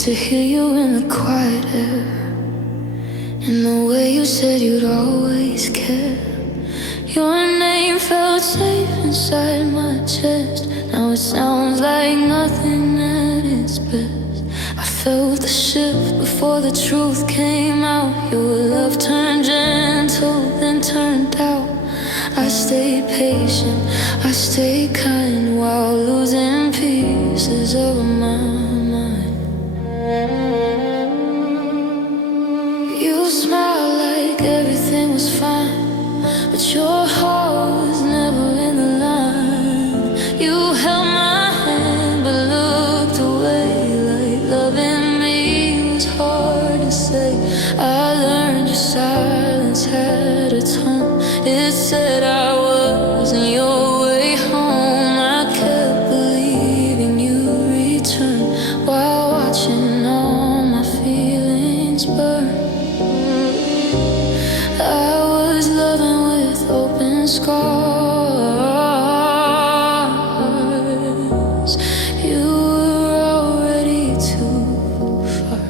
Used to hear you in the quiet air, and the way you said you'd always care. Your name felt safe inside my chest. Now it sounds like nothing at its best. I felt the shift before the truth came out. Your love turned gentle, then turned out. I stayed patient, I stayed kind, while losing pieces of my mind. You smiled like everything was fine, but your heart was never in the line. You held my hand but looked away, like loving me was hard to say. I learned your silence had a tone. It said I wasn't your way home. I kept believing you'd return, while watching all my feelings burn. I was loving with open scars. You were already too far.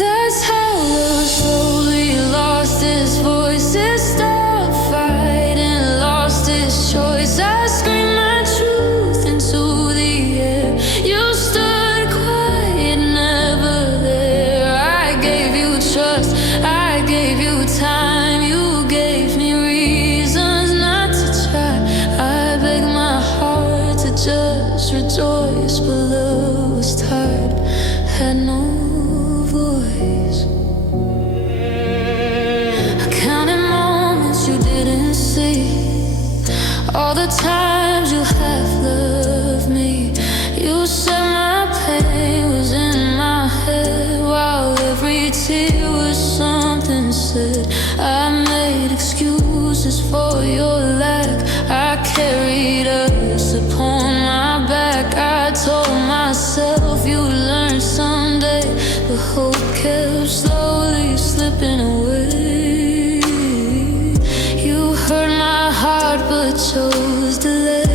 That's how love slowly lost its voice. It stopped fighting, lost its choice. I screamed my truth into the air. You stood quiet, never there. I gave you trust, I gave you time. You gave me reasons not to try. I begged my heart to just rejoice, but love was tired, had no voice. I counted moments you didn't see, all the times you half loved me. You said my pain was in my head, while every tear was something said. I made excuses for your lack. I carried us upon my back. I told myself you'd learn someday, but hope kept slowly slipping away. You hurt my heart but chose delay,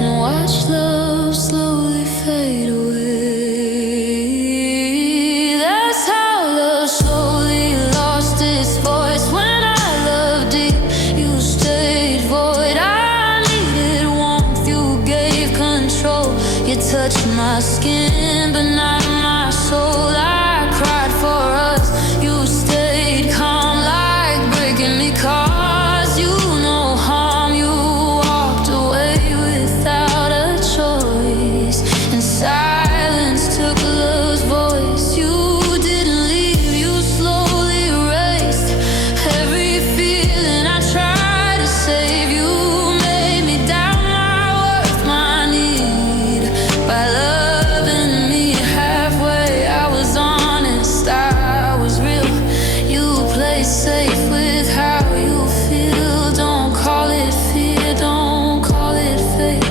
and watched love slowly fade away. That's how love slowly lost its voice. When I loved deep, you stayed void. I needed warmth, you gave control. You touched my skin but not my soul. I cried for us, you stayed calm, like breaking me cause you no harm. You walked away without a choice, and silence took love's voice. You didn't leave, you slowly erased every feeling I tried to save. You made me doubt my worth, my need, by loving me halfway. I was honest, I was real. You played safe with how you feel. Don't call it fear, don't call it fate.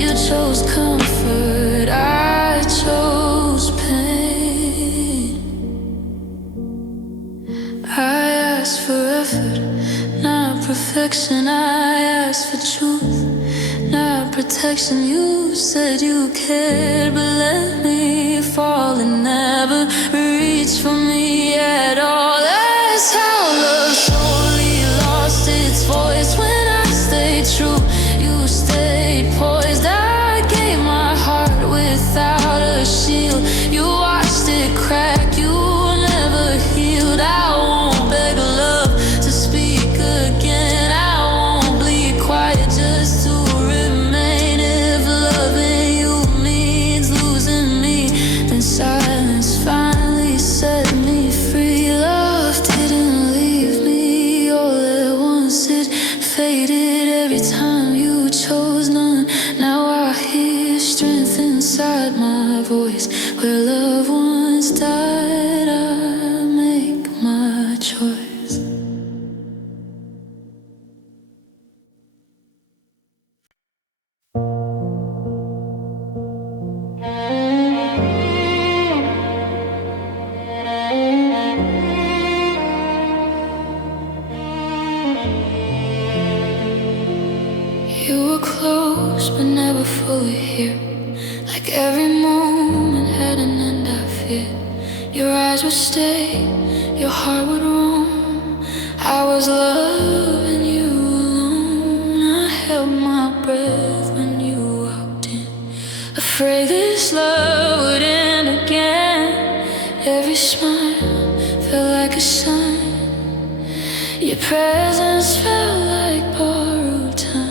You chose comfort, I chose pain. I asked for effort, not perfection. I asked for truth, not protection. You said you cared, but let me fall and never reach for me at all. That's how love slowly lost its voice. When I stayed true, you stayed poised. I gave my heart without a shield. You watched it crack, you never healed. I won't beg love to speak again. I won't bleed quiet just to remain. If loving you means losing me, then silence finally set me free. Love didn't leave me all at once. It faded every time you chose none. Now I hear strength inside my voice. Where love once died, I make my choice. You were close but never full. fully here. Like every moment had an end, I feared. Your eyes would stay, your heart would roam. I was loving you alone. I held my breath when you walked in, afraid this love would end again. Every smile felt like a sign. Your presence felt like borrowed time.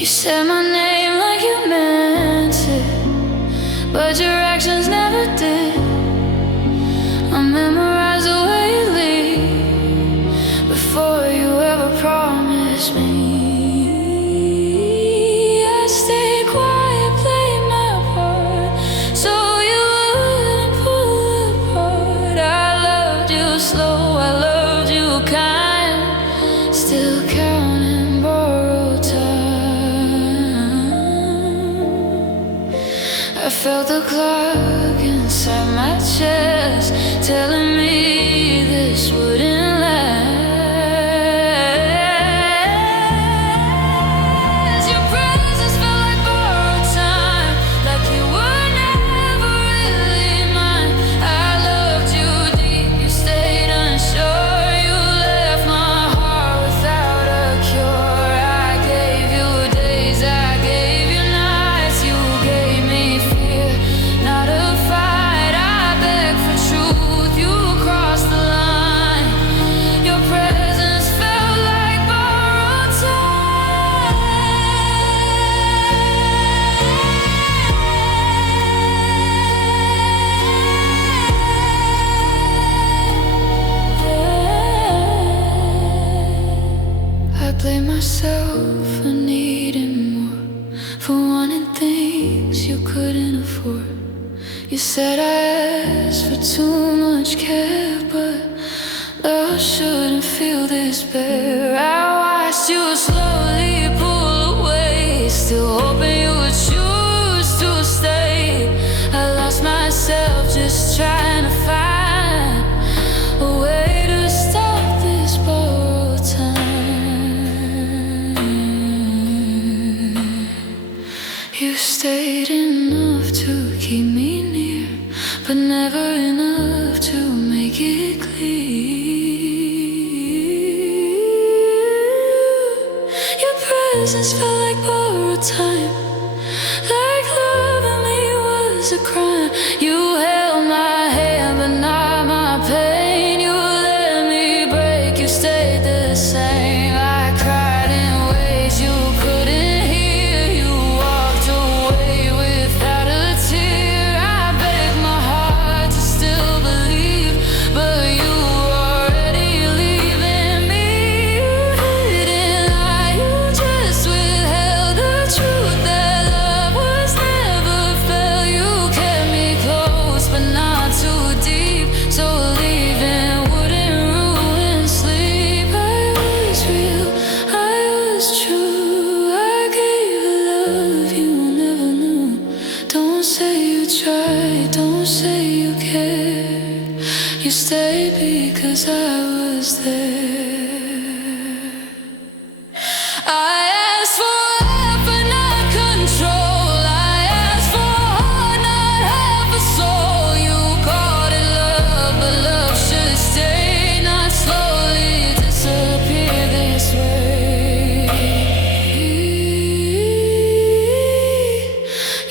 You said my name like you meant it, but your actions never did. I memorized the way you leave before you ever promised me. I stayed quiet, played my part, so you wouldn't pull apart. I loved you slow, I loved you kind, still counting borrowed time. I felt the clock inside my chest telling me this wouldn't last. Your presence felt like borrowed time, like you were never really mine. I loved you deep, you stayed unsure. You left my heart without a cure. I gave you days, I gave you nights. You gave me fear, not a fight. I begged for truth, you crossed the line. Your presence felt like borrowed time. I blame myself for needing more, for wanting things you couldn't afford. You said I asked for too much care, but love shouldn't feel this bare. I watched you slowly pull away, still hoping you would choose to stay. I lost myself just trying to find a way to stop this borrowed time. You stayed enough to keep me near, but never enough to make it clear. Your presence felt like borrowed time, like loving me was a crime. You held my hand, but not my pain. You let me break, you stayed the same. I cried in ways you couldn't hear. You walked away without a tear. I begged my heart to still believe, but you were already leaving me. You didn't lie, you just withheld the truth that love was never felt. You kept me close, but not too deep, so leaving wouldn't ruin sleep. I was real, I was true. I gave you love you never knew. Don't say you tried, don't say you cared. You stayed because I was there. I asked for effort, not control. I asked for heart, not half a soul. You called it love, but love should stay, not slowly disappear this way.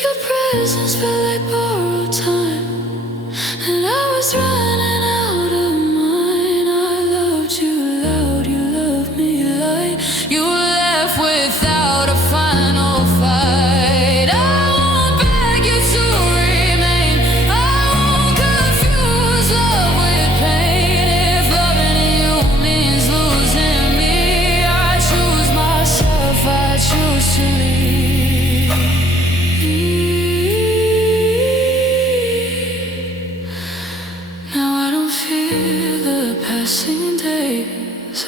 Your presence felt like borrowed time, and I was running out of mine. I loved you loud, you loved me light. You left without a final fight. I won't beg you to remain, I won't confuse love with pain. If loving you means losing me, I choose myself, I choose to leave. Now I don't fear the passing days.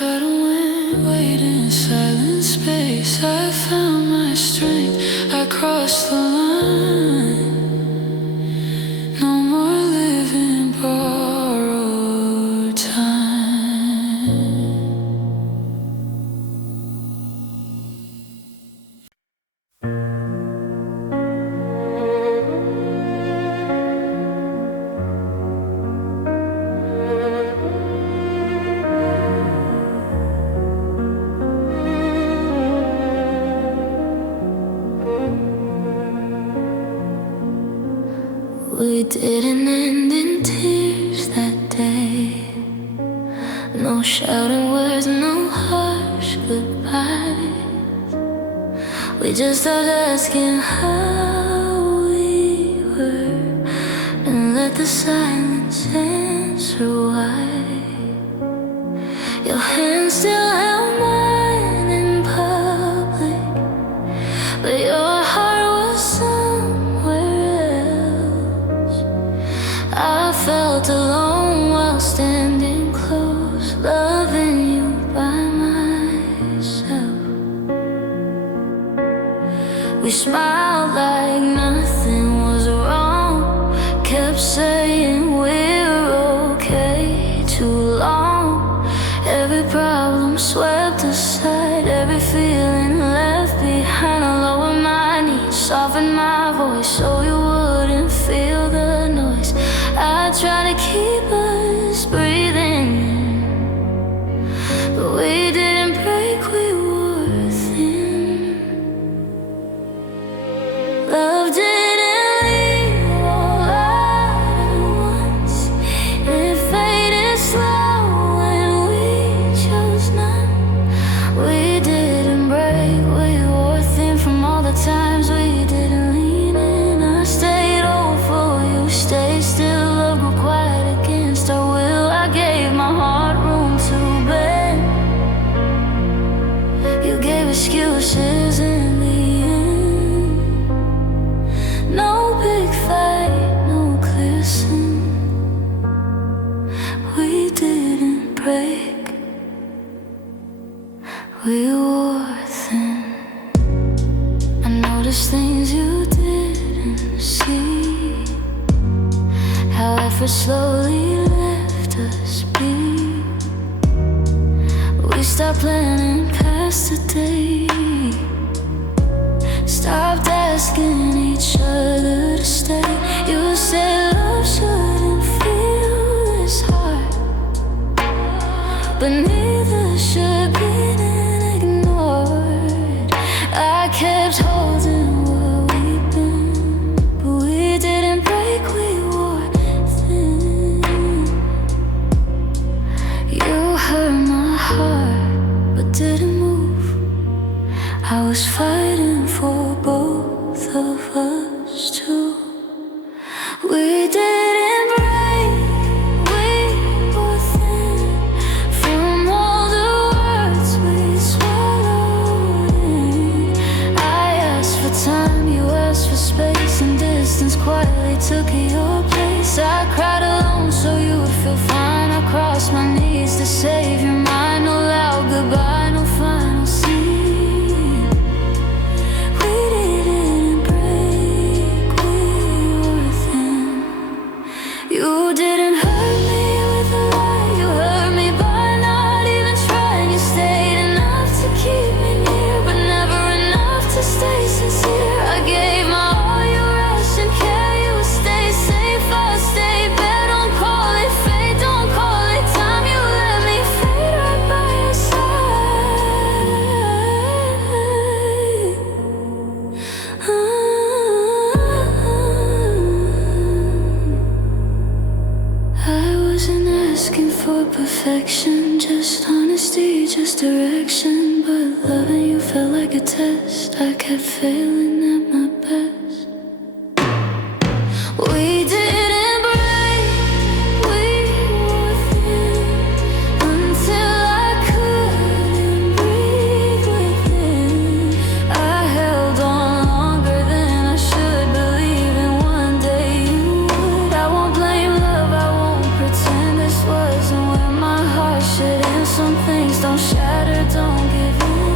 I don't wait in silent space. I found my strength, I crossed the line. We didn't end in tears that day. No shouting words, no harsh goodbyes. We just started asking how we were and let the silence answer why. Your hand still held mine in public, but your heart was somewhere else. I felt alone while standing close, loving you by myself. We smiled like nothing was wrong, kept saying we're okay too long. Every problem swept aside, every feeling left behind. I lowered my knees, softened my voice so you wouldn't feel the noise. I tried to keep us breathing, but we didn't break, we were thin. Love didn't leave all at once. It faded slow and we chose none. We didn't break, we were thin from all the times we didn't lean in. I stayed old for you, stayed still, love grew quiet against our will. I gave my heart room to bend. You gave excuses in the end. No big fight, no clear sin. We didn't break, we were thin. I noticed things you didn't see, how effort slowly left us be. We stopped planning past the day, stopped asking each other to stay. You said love shouldn't feel this hard, but neither should getting ignored. I kept holding what we've been, but we didn't break, we were thin. You hurt my heart, but didn't move. I was fighting for both of us too. We didn't break, we were thin from all the words we swallowed in. I asked for time, you asked for space, and distance quietly took your place. I cried alone so you would feel fine. I crossed my knees to save your mind. No loud goodbye, no final scene. We didn't break, we were thin. You didn't hurt me with a lie, you hurt me by not even trying. You stayed enough to keep me near, but never enough to stay sincere. I gave my all, you rushed and care. You would stay safe, I stayed bare. Don't call it fate, don't call it time. You let me fade right by your side. I wasn't asking for perfection, just honesty, just direction. But loving you felt like a test, I kept failing at my best. We didn't break, we were thin until I couldn't breathe within. I held on longer than I should, believing one day you would. I won't blame love, I won't pretend this wasn't where my heart should end. Some things don't shatter, don't give in,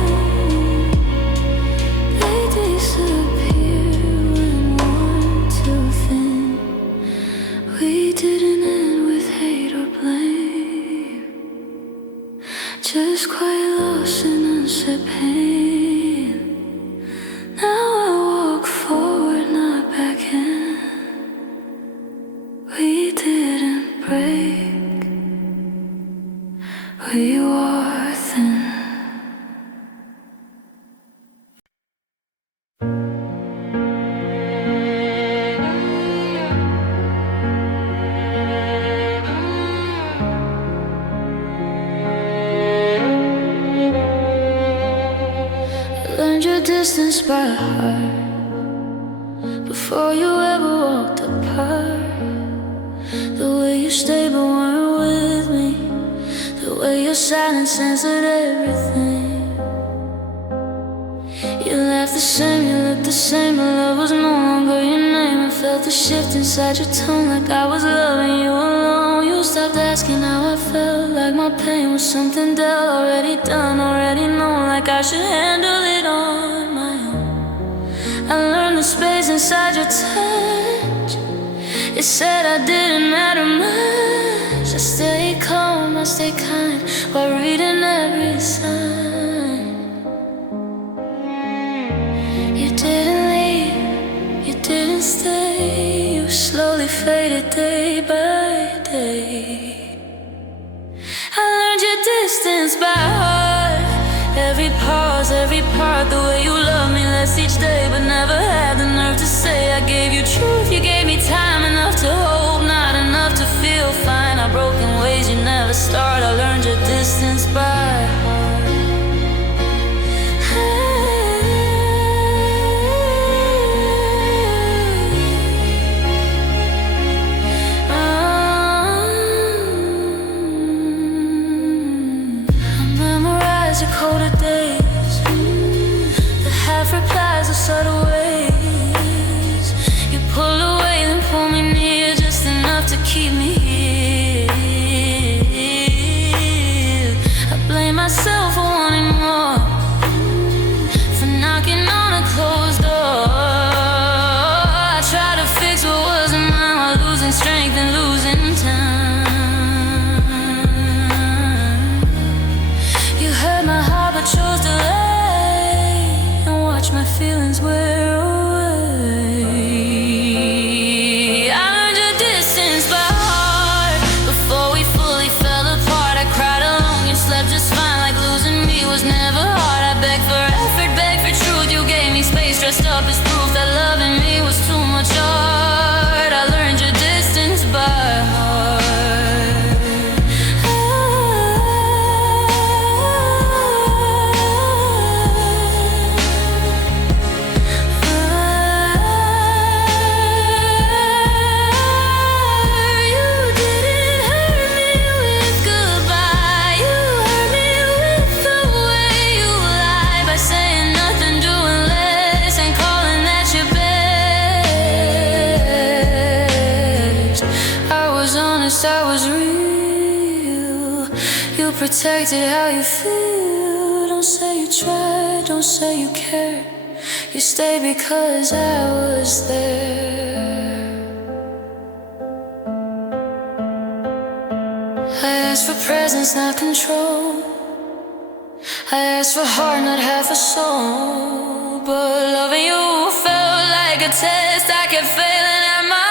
they disappear. distance by heart before you ever walked apart. The way you stayed but weren't with me, the way your silence answered everything. You laughed the same, you looked the same, but love was no longer your name. I felt the shift inside your tone, like I was loving you alone. You stopped asking how I felt, like my pain was something dealt, already done, already known, like I should handle it on my own. I learned the space inside your touch. It said I didn't matter much. I stayed calm, I stayed kind, while reading every sign. You didn't leave, you didn't stay. You slowly faded day by day. I learned your distance by heart. Every pause, every part, the way you loved me less each day, but never had the nerve to say I gave you truth. You gave me time enough to hope, not enough to feel fine. I broke in ways you never start. I learned your distance by heart. The colder days, the half replies, the subtle ways. You pull away, then pull me near, just enough to keep me here. I blame myself for wanting more, for knocking on a closed door. I tried to fix what wasn't mine while losing strength and losing time. Chose to lay and watch my feelings wear away. I learned your distance by heart before we fully fell apart. I cried alone, you slept just fine, like losing me was never hard. I begged for effort, begged for truth. You gave me space, dressed up as proof that loving me was too much art. I learned your distance by heart. I was real. You protected how you feel. Don't say you tried, don't say you cared. You stayed because I was there. I asked for presence, not control. I asked for heart, not half a soul. But loving you felt like a test. I kept failing at my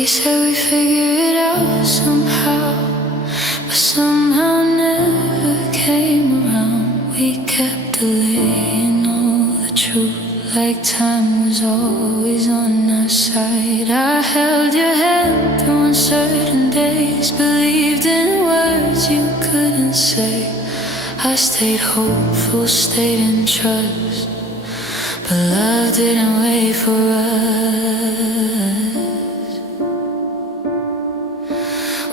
we said we figure it out somehow, but somehow never came around. We kept delaying all the truth, like time was always on our side. I held your hand through uncertain days, believed in words you couldn't say. I stayed hopeful, stayed in trust, but love didn't wait for us.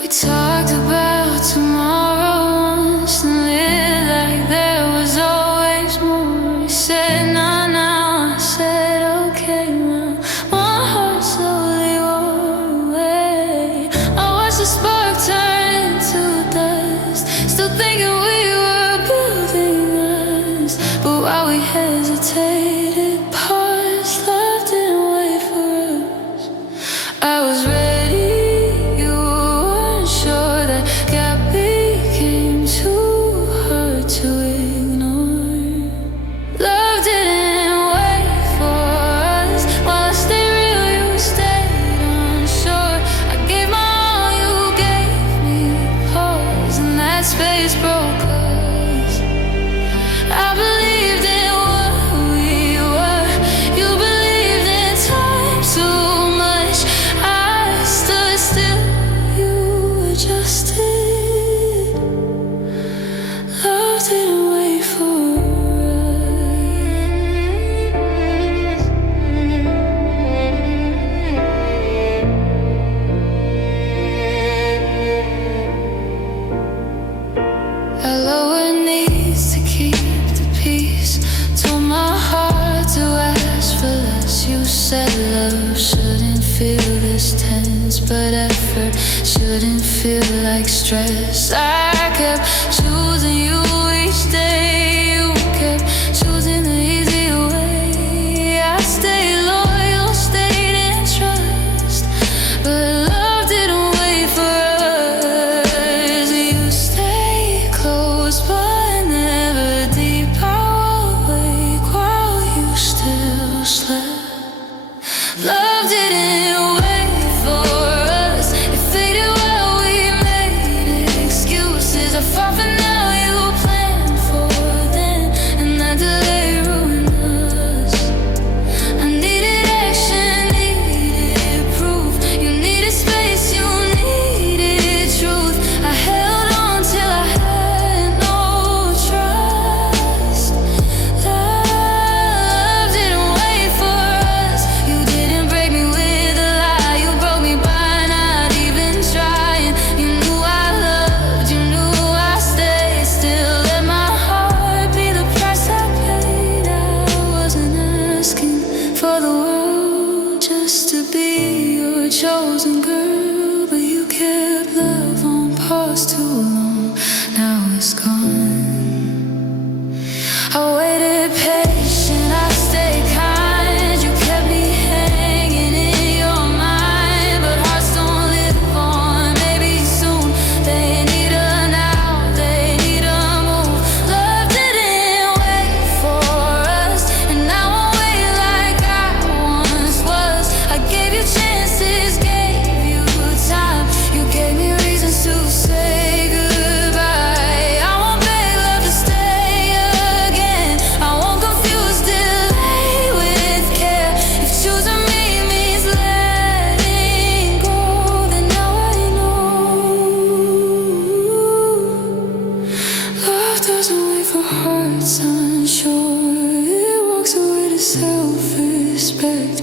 We talked about tomorrow once and lived like there was always more. We said nah now, I said okay now. My heart slowly wore away. I watched the spark turn into dust, still thinking we were building us. But while we hesitated, paused, love didn't wait for us. I was ready, you weren't sure. That gap became too hard to ignore. Love didn't wait for us. While I stayed real, you stayed unsure. I gave my all, you gave me pause, and that space broke us. I believed in what we were. You believed in time too much. I stood still, you adjusted. Love didn't wait for us. I lowered knees to keep the peace. Told my heart to ask for less. You said love shouldn't feel this tense, but effort shouldn't feel like stress. I kept choosing you each day. You kept choosing the easy way. I stayed loyal, stayed in trust, but love didn't wait for us. You stayed close, but never deep. I will wake while you still slept. Love didn't wait for us. It faded while we made excuses. I fought for now, you planned for then, and that delay ruined us. I needed action, needed proof. You needed space, you needed truth. I held on till I had no trust. Love didn't wait for us. You didn't break me with a lie. You broke me by not even trying. You knew I loved, you knew I stayed. Still let my heart be the price I paid. I wasn't asking for the world, just to be your chosen girl, but you kept love on pause too long. Now it's gone. I waited patient, I stayed kind. You kept me hanging in your mind, but hearts don't live on. Maybe soon they need a now, they need a move. Love didn't wait for us, and now I wait like I once was. I gave you chances, gave you time. You gave me reasons to say goodbye. I won't beg love to stay again. I won't confuse delay with care. If choosing me means letting go, then now I know. Love doesn't wait for hearts unsure. It walks away to self-respect.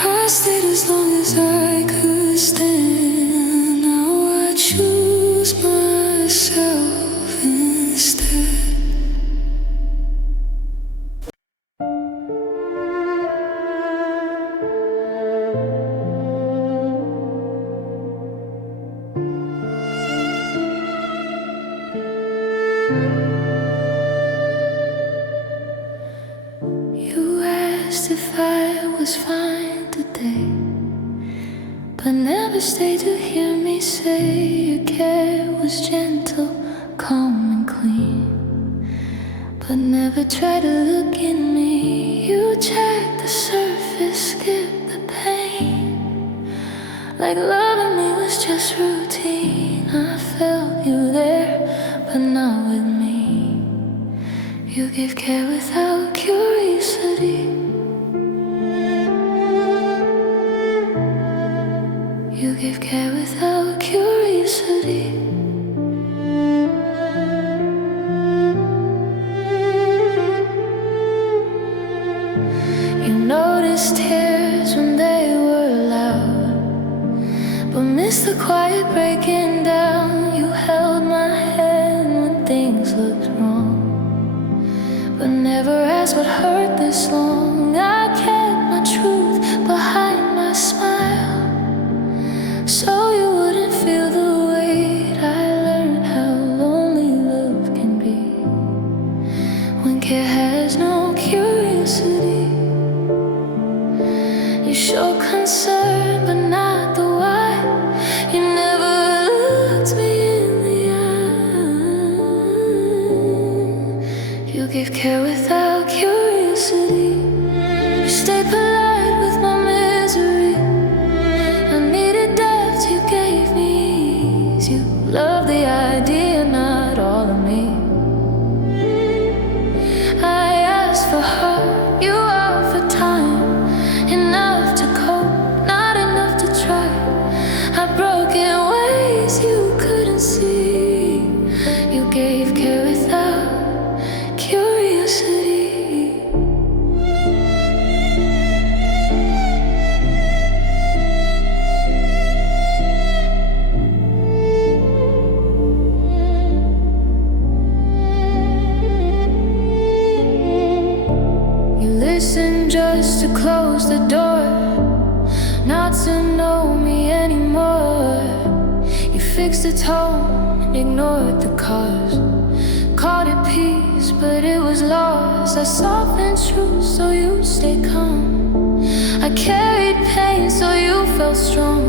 I stayed as long as I could stand. Now I choose myself instead. You asked if I was fine today, but never stayed to hear me say your care was gentle, calm and clean. But never tried to look in me. You checked the surface, skipped the pain, like loving me was just routine. I felt you there, but not with me. You give care without curiosity. You give care without curiosity. noticed tears when they were loud, but missed the quiet breaking down. You held my hand when things looked wrong, but never asked what hurt this long. I kept my truth behind my smile, so you wouldn't feel the weight. I learned how lonely love can be when care has no curiosity. You show concern, but not the why. You never looked me in the eye. You gave care without curiosity. You stayed polite with my misery. I needed depth, you gave me ease. You loved the idea, not all of me. I asked for heart, you offered time. Enough to cope, not enough to try. I broke in ways you couldn't see. You gave care without curiosity. You listened just to close the door, not to know me anymore. You fixed the tone, ignored the cause, called it peace, but it was lost. I softened truth so you'd stay calm. I carried pain so you felt strong.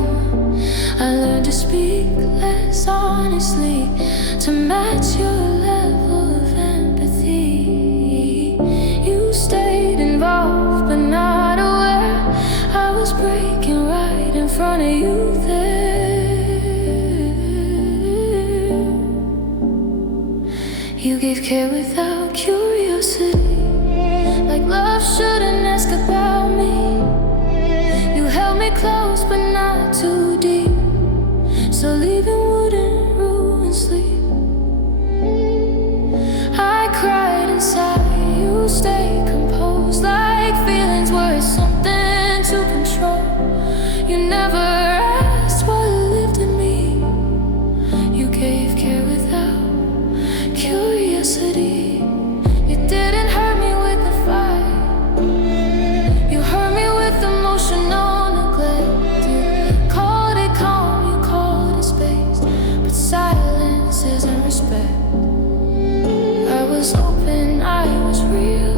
I learned to speak less honestly, to match your level of empathy. You stayed involved but not aware. I was breaking right in front of you there. You gave care without curiosity, like love shouldn't ask about me. You held me close but not too deep, so leaving wouldn't ruin sleep. I cried inside, you stayed composed, like feelings were something to control. You never asked what lived in me. You gave care without curiosity. You didn't hurt me with the fight, you hurt me with emotional neglect. You called it calm, you called it space, but silence isn't respect. I was open, I was real.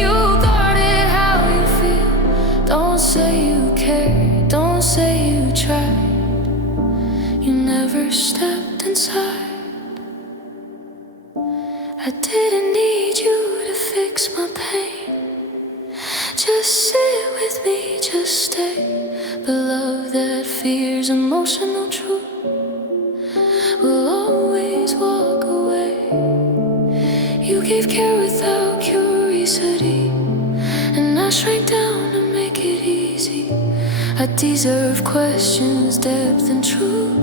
You guarded how you feel. Don't say you cared, don't say you tried. You never stepped inside. I didn't need you to fix my pain. Just sit with me, just stay. But love that fears emotional truth will always walk away. You gave care without curiosity, and I shrank down to make it easy. I deserve questions, depth and truth,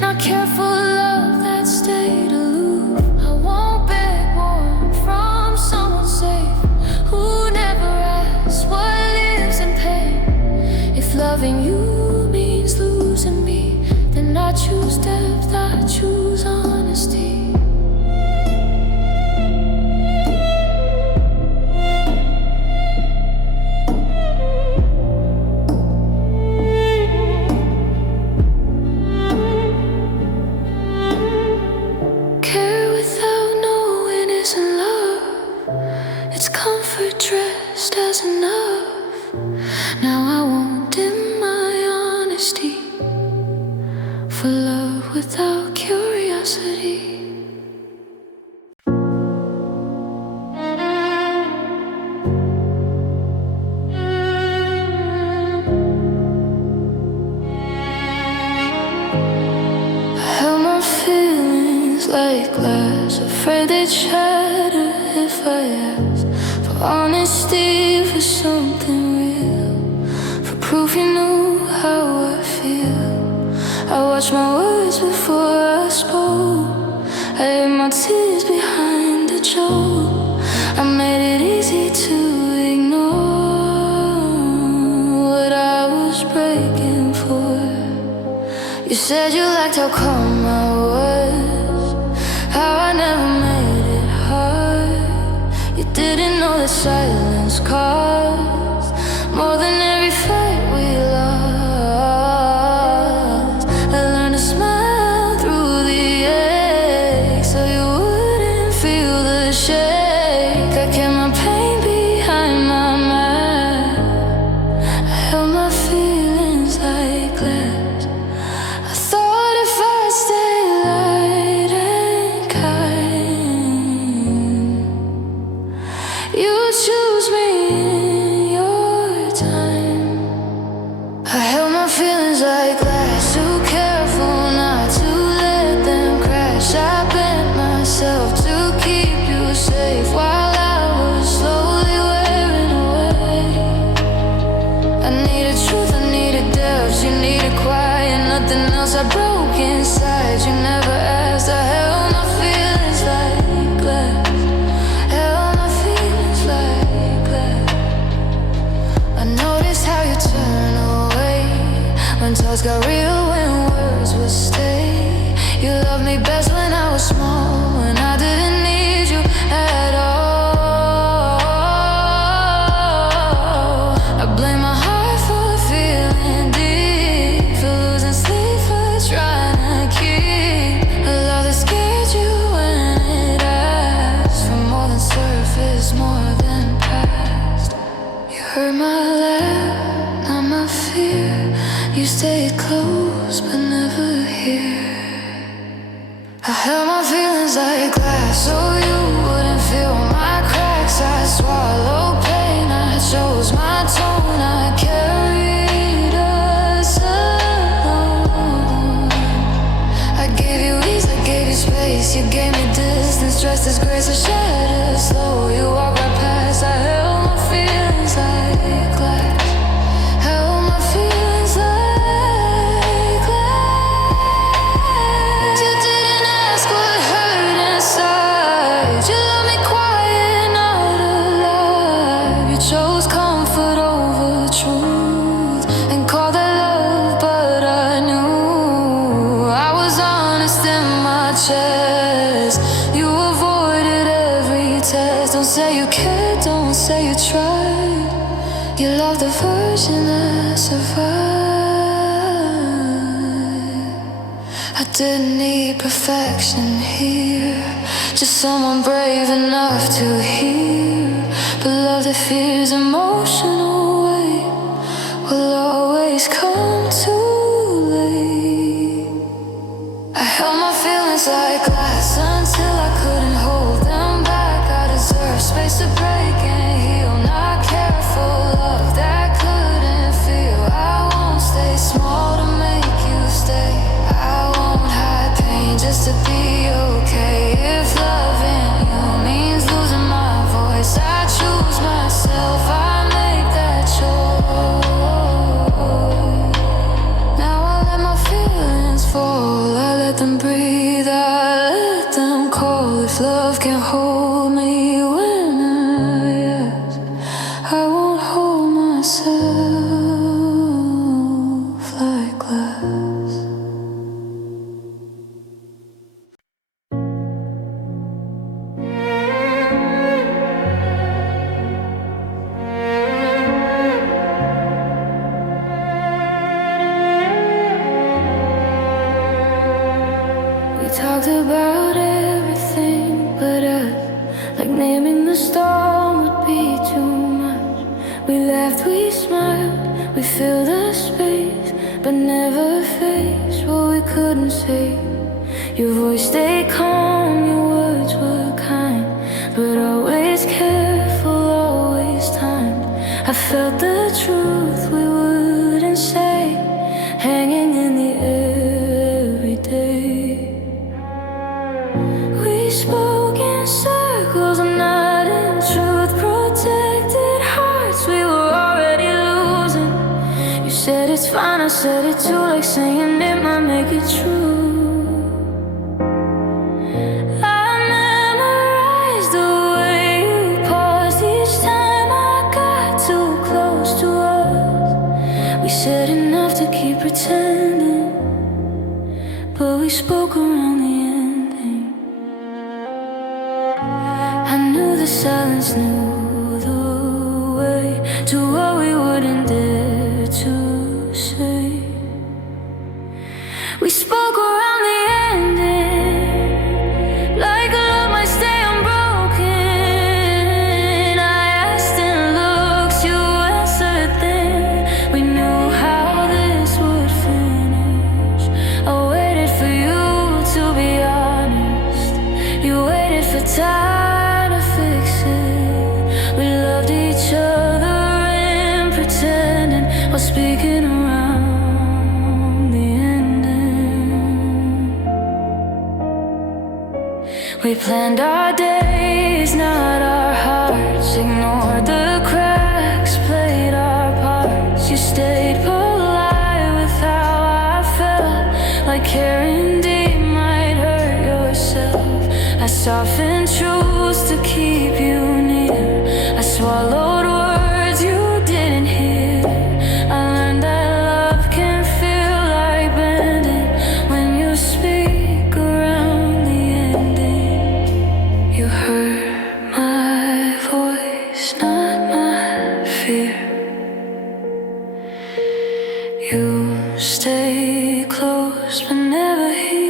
not careful love that stayed aloof. I won't beg warmth from someone safe who never asks what lives in pain. If loving you means losing me, then I choose depth, I choose honesty. Care without knowing isn't love. It's comfort dressed as enough. Now I won't dim my honesty for love without curiosity. I held my feelings like glass, afraid they'd shatter if I asked for honesty, for something real, for proof you knew how I feel. I watched my words before I spoke. I hid my tears behind a joke. I made it easy to ignore. You said you liked how calm I was, how I never made it hard. You didn't know that silence costs more than every fight we lost. I learned to smile through the ache so you wouldn't feel the shake. I kept my pain behind my mind. I held my feelings like glass. I thought if I stayed light and kind, you'd choose me in your time. I held my feelings like glass, too careful not to let them crash. I bent myself to keep you safe while I was slowly wearing away. I needed truth, I needed depth, you needed quiet, nothing else. I broke inside, you never asked. I held my feelings like glass, held my feelings like glass. I noticed how you turn away when talks got real, when words would stay. You loved me best when I was small, when I didn't need you at all. I blame my heart for feeling deep, for losing sleep, for trying to keep a love that scared you when it asked for more than surface, more than past. You heard my laugh, not my fear. You stayed close, but never here. I held my feelings like glass so you wouldn't feel my cracks. I swallowed pain, I chose my tone, I carried us alone. I gave you ease, I gave you space, you gave me distance, dressed as grace. I shattered slow, you walked right past. I held my feelings like glass, held my feelings like glass. You didn't ask what hurt inside, you loved me quiet, not alive. You chose comfort over truth and called that love, but I knew I was honest in my chest. You avoided every test. Don't say you cared, don't say you tried. You loved the version that survived. I didn't need perfection here, just someone brave enough to hear. But love that fears emotional weight will always come too late. I held my feelings like glass until I couldn't hold them back. I deserve space to break and heal, not careful love that couldn't feel. I won't stay small to make you stay. I won't hide pain just to be okay. If loving you means losing my voice, I choose myself, I make that choice. Now I let my feelings fall, I let them breathe, I let them call. If love can hold me when I ask, I won't hold myself like glass. We talked about everything but us, like naming the storm would be too much. We laughed, we smiled, we filled the space, but never faced what we couldn't say. Your voice stayed calm, your words were kind, but always careful, always timed. I felt the truth we wouldn't say, hanging in the air every day. We spoke in circles, not in truth. Protected hearts we were already losing. You said it's fine, I said it too, like saying it might make it true. I memorized the way you paused each time I got too close to us. We said enough to keep pretending. knew the way to what we wouldn't dare to say. We spoke around the ending, like love might stay unbroken. I asked in looks, you answered then. We knew how this would finish. I waited for you to be honest. You waited for time to fix it. We loved each other and pretending while speaking around the ending. We planned our days, not our hearts. Ignored the cracks, played our parts. You stayed polite with how I felt, like caring deep might hurt yourself. I softened truths to keep you near. I swallowed words you didn't hear. I learned that love can feel like bending when you speak around the ending. You heard my voice, not my fear. You stay close but never here.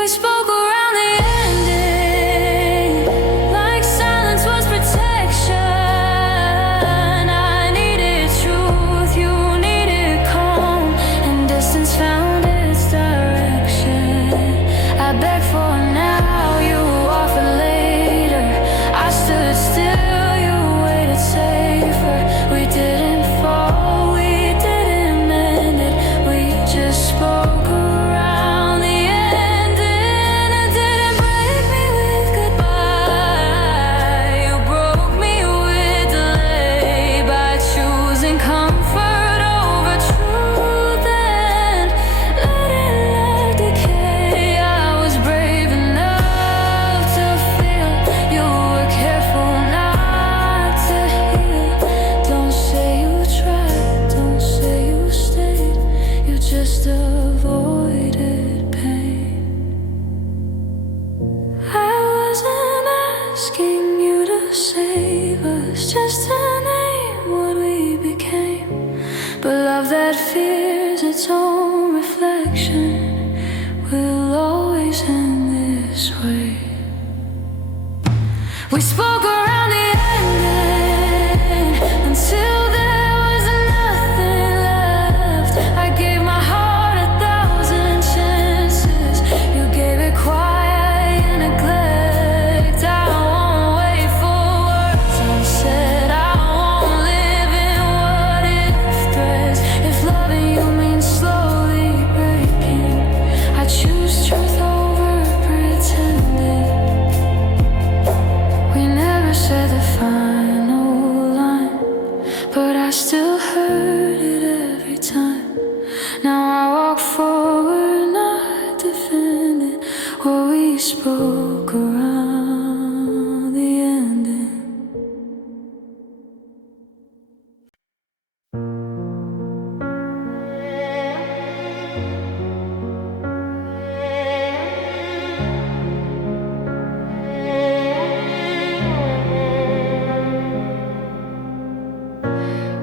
We spoke around the ending, like silence was protection. I needed truth, you needed calm, and distance found its direction. I begged for now, you offered later. I stood still, you waited safer. We didn't fall, we didn't mend it. We just spoke around the ending. It didn't break me with goodbye. You broke me with delay by choosing comfort over truth and letting love decay. I was brave enough to feel you were careful not to heal. Don't say you tried, don't say you stayed. You just avoided pain. I wasn't asking you to save us, just to name what we became. But love that fears its own reflection will always end this way. We spoke around the ending until there was nothing left. I gave my heart 1,000 chances. You gave it quiet and neglect. I won't wait for words unsaid. I won't live in what if threads. If loving you means slowly breaking, I choose truth over pretending. We never said the final line, but I still heard it every time. Now I walk forward, not defending what we spoke around the ending.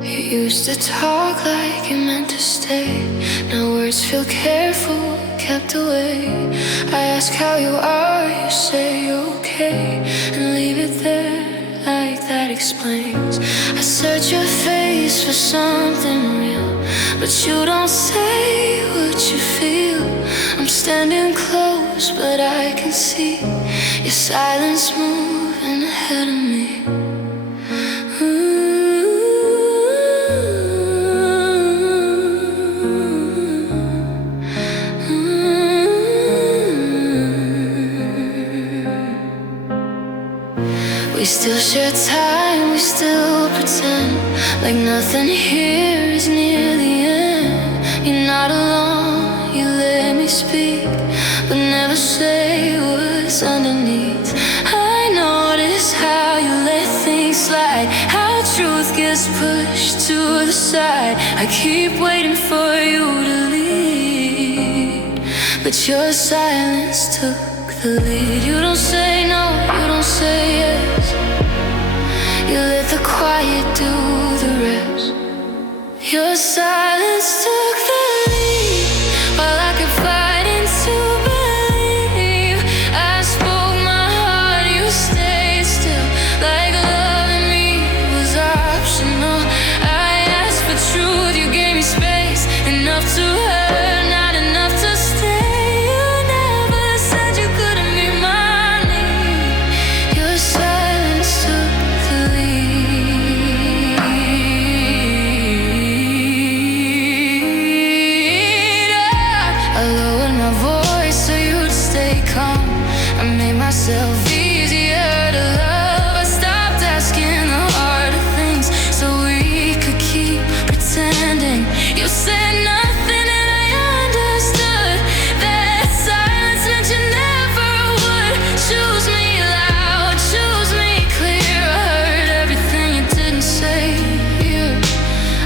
You used to talk like you meant to stay. Now words feel careful, kept away. I ask how you are, you say okay, and leave it there like that explains. I search your face for something real, but you don't say what you feel. I'm standing close, but I can see your silence moving ahead of me. We still share time, we still pretend like nothing here is near the end. You're not alone, you let me speak, but never say what's underneath. I notice how you let things slide, how truth gets pushed to the side. I keep waiting for you to lead, but your silence took the lead. You don't say no, you don't say yes. You let the quiet do the rest. Your silence took the lead while I could fight into believe. I spoke my heart, you stayed still, like loving me was optional. I asked for truth, you gave me space, enough to hurt, not enough to stay. You never said you couldn't meet my need. Your silence took the lead. I lowered my voice so you'd stay calm. I made myself easier to love. I stopped asking the harder things so we could keep pretending. You said nothing and I understood that silence meant you never would. Choose me loud, choose me clear. I heard everything you didn't say here.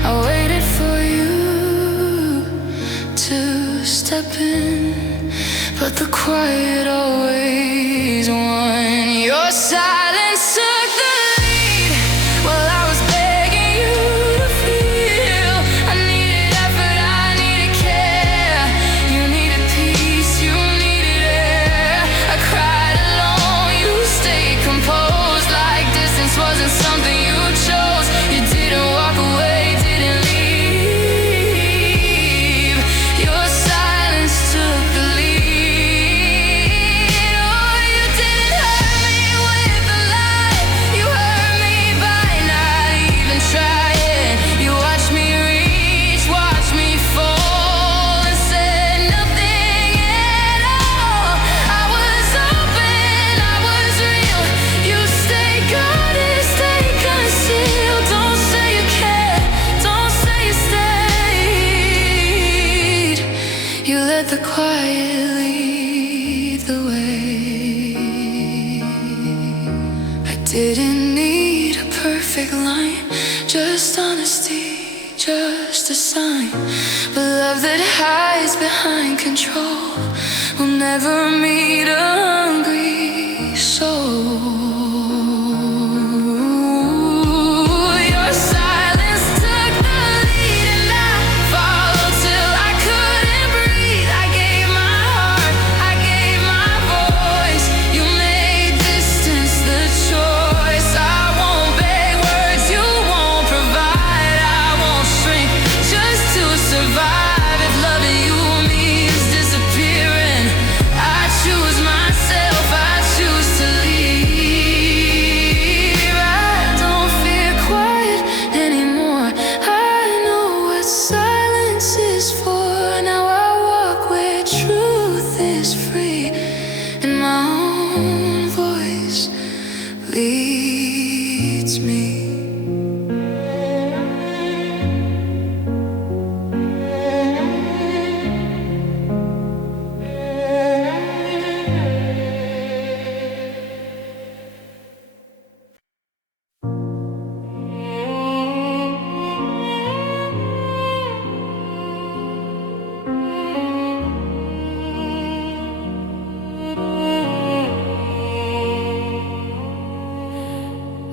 I waited for you to step in, but the quiet always won. Your silence took the lead while I was begging you to feel. I needed effort, I needed care. You needed peace, you needed air. I cried alone, you stayed composed, like distance wasn't something you chose. You didn't walk away, didn't leave. Your silence took the lead. Oh, you didn't hurt me with a lie. You hurt me by not even trying. You watched me reach, watched me fall, and said nothing at all. I was open, I was real. You stay guarded, stay concealed. Don't say you care, don't say you stayed. You let the quiet lead the way. I didn't need a perfect line, just honesty, just a sign. But love that hides behind control will never meet a hungry soul. Your silence took the lead and I followed till I couldn't breathe. I gave my heart, I gave my voice. You made distance the choice. I won't beg words, you won't provide. I won't shrink just to survive. If loving you means disappearing, I choose myself, I choose to leave. I don't fear quiet anymore. I know what silence is for. Now I walk where truth is free, and my own voice leads me.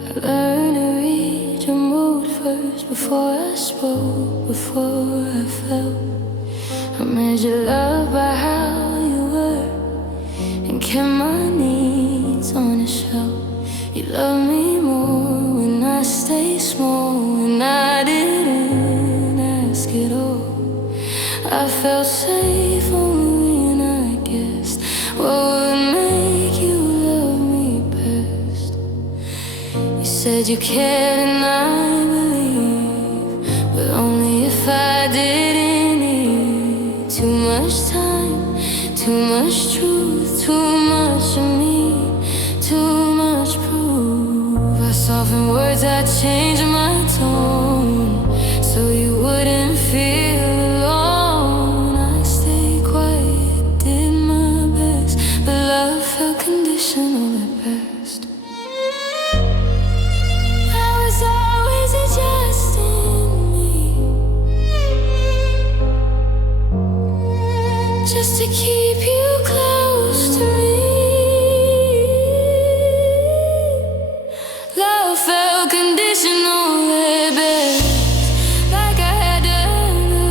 I learned to read your mood first before I spoke, before I felt. I measured love by how you were and kept my needs on a shelf. You love me more when I stay small, when I didn't ask at all. I felt safe only when I guessed what would make you love me best. You said you cared and I believe, but only if I didn't need too much time, too much truth, too much of me, too much proof. I softened words, I changed my tone so you wouldn't feel alone. I stayed quiet, did my best, but love felt conditional at best. I was always adjusting me just to keep you close to me. conditional at best, like I had to earn the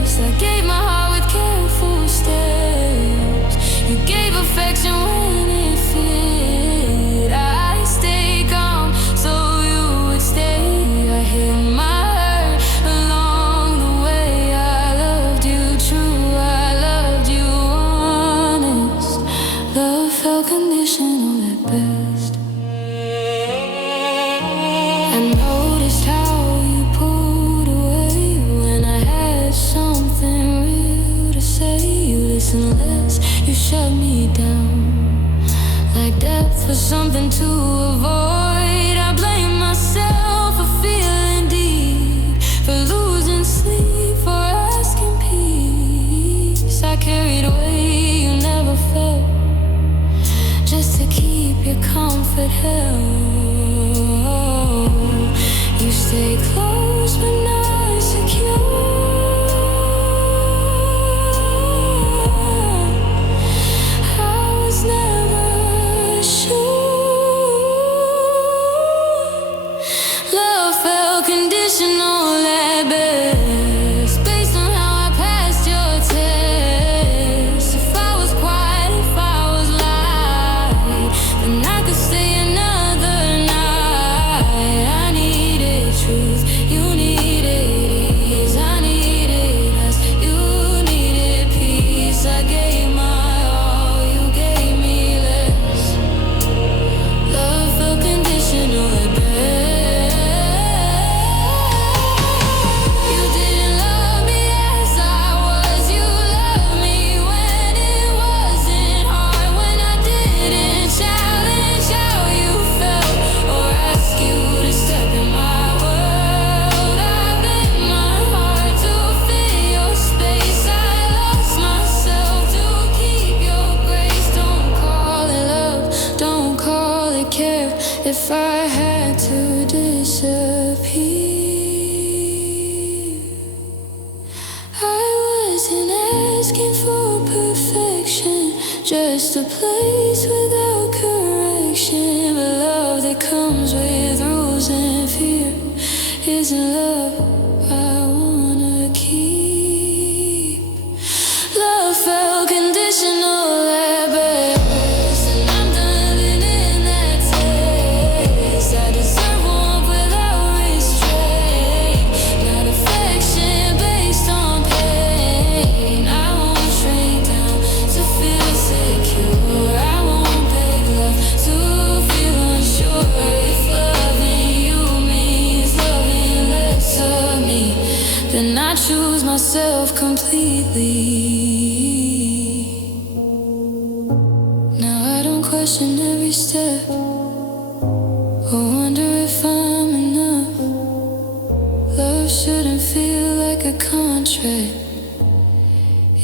rest. I gave my heart with careful steps. You gave affection when it fit. I stayed calm so you would stay. I hid my hurt along the way. I loved you true, I loved you honest. Love felt conditional at best. I noticed how you pulled away when I had something real to say. You listened less, you shut me down. Like depth was something to avoid. I blame myself for feeling deep, for losing sleep, for asking peace. I carried weight you never felt, just to keep your comfort held. You stay close but not secure. I was never sure. Love felt conditional at best, based on how I passed your test. If I was quiet, if I was light, then I could stay another night. I needed truth, you needed ease. I needed us, you needed peace. I gave my all, you gave me less. Love felt conditional at best. You didn't love me as I was. You loved me when it wasn't hard, when I didn't challenge how you felt or ask you to step in my world. I bent my heart to fill your space. I lost myself to keep your grace. Don't call it love, don't call it care. If I had to disappear, I wasn't asking for perfection, just a place without correction. But love that comes with rules and fear isn't love I wanna keep. Love felt conditional at best, and I'm done living in that taste. I deserve warmth without restraint, not affection based on pain. I won't shrink down to feel secure. I won't beg love to feel unsure. If loving you means loving less of me, then I choose myself completely. Now I don't question every step or wonder if I'm enough. Love shouldn't feel like a contract,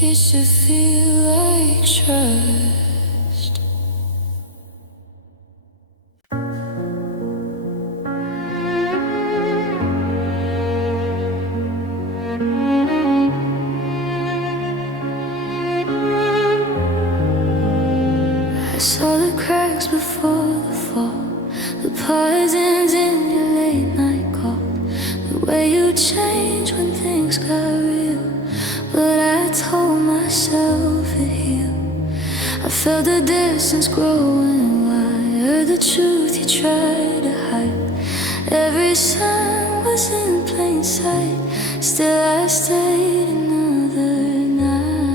it should feel like trust. I saw the cracks before the fall, the poisons in your late night call, the way you changed when things got real. But I told myself it healed. I felt the distance growing wide, heard the truth you tried to hide. Every sign was in plain sight, still I stayed another night.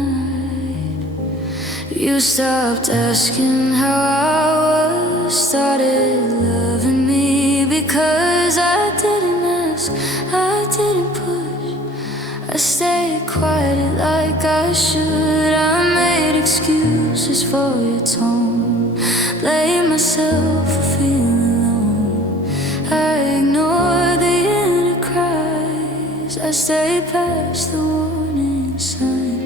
You stopped asking how I was, started loving me because I didn't ask, I didn't push. I stayed quiet like I should. I made excuses for your tone, blamed myself for feeling alone. I ignored the inner cries, I stayed past the warning sign.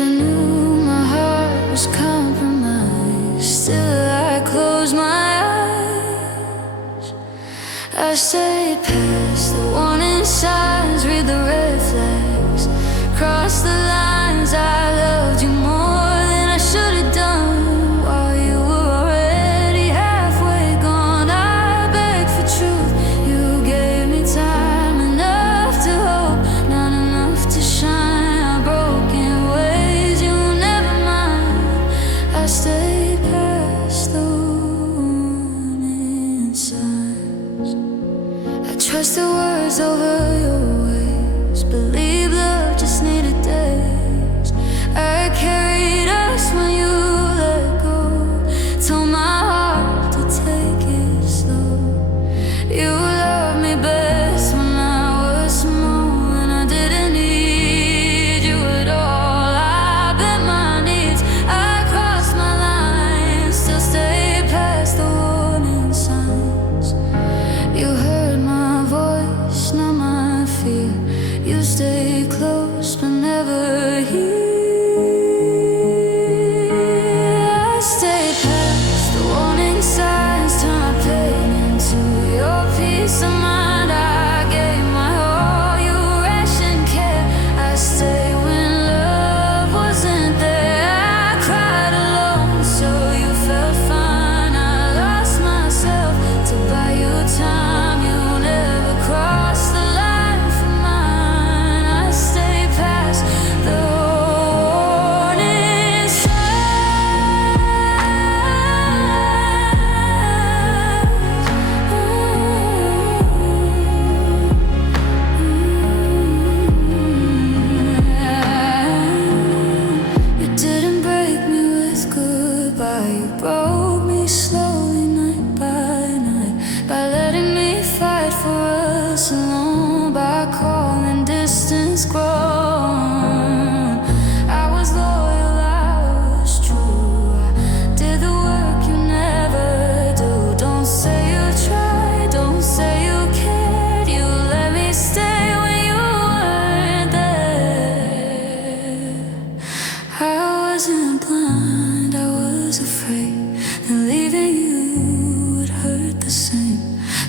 I knew my heart was compromised, still I closed my eyes. I stayed past the warning signs, read the red flags, cross the lines. I loved you more than I should have done. While you were already halfway gone, I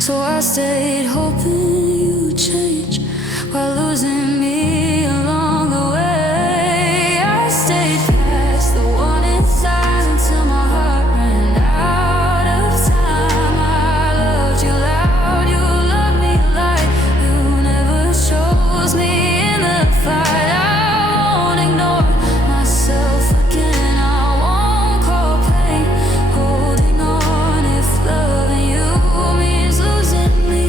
So I stayed hoping you'd change while losing me along the way. I stayed past the warning signs until my heart ran out of time. I loved you loud, you loved me like you never chose me in the fight. I won't ignore myself again. I won't call pain holding on. If loving you means losing me,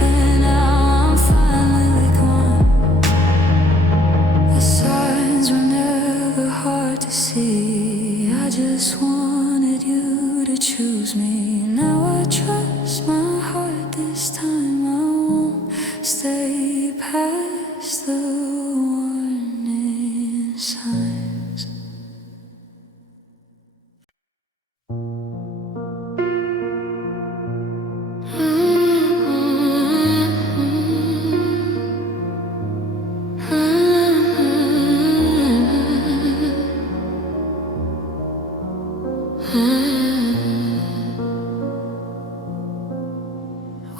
then now I'm finally gone. The signs were never hard to see. I just wanted you to choose me. Now I trust my heart this time. I won't stay past the warning signs.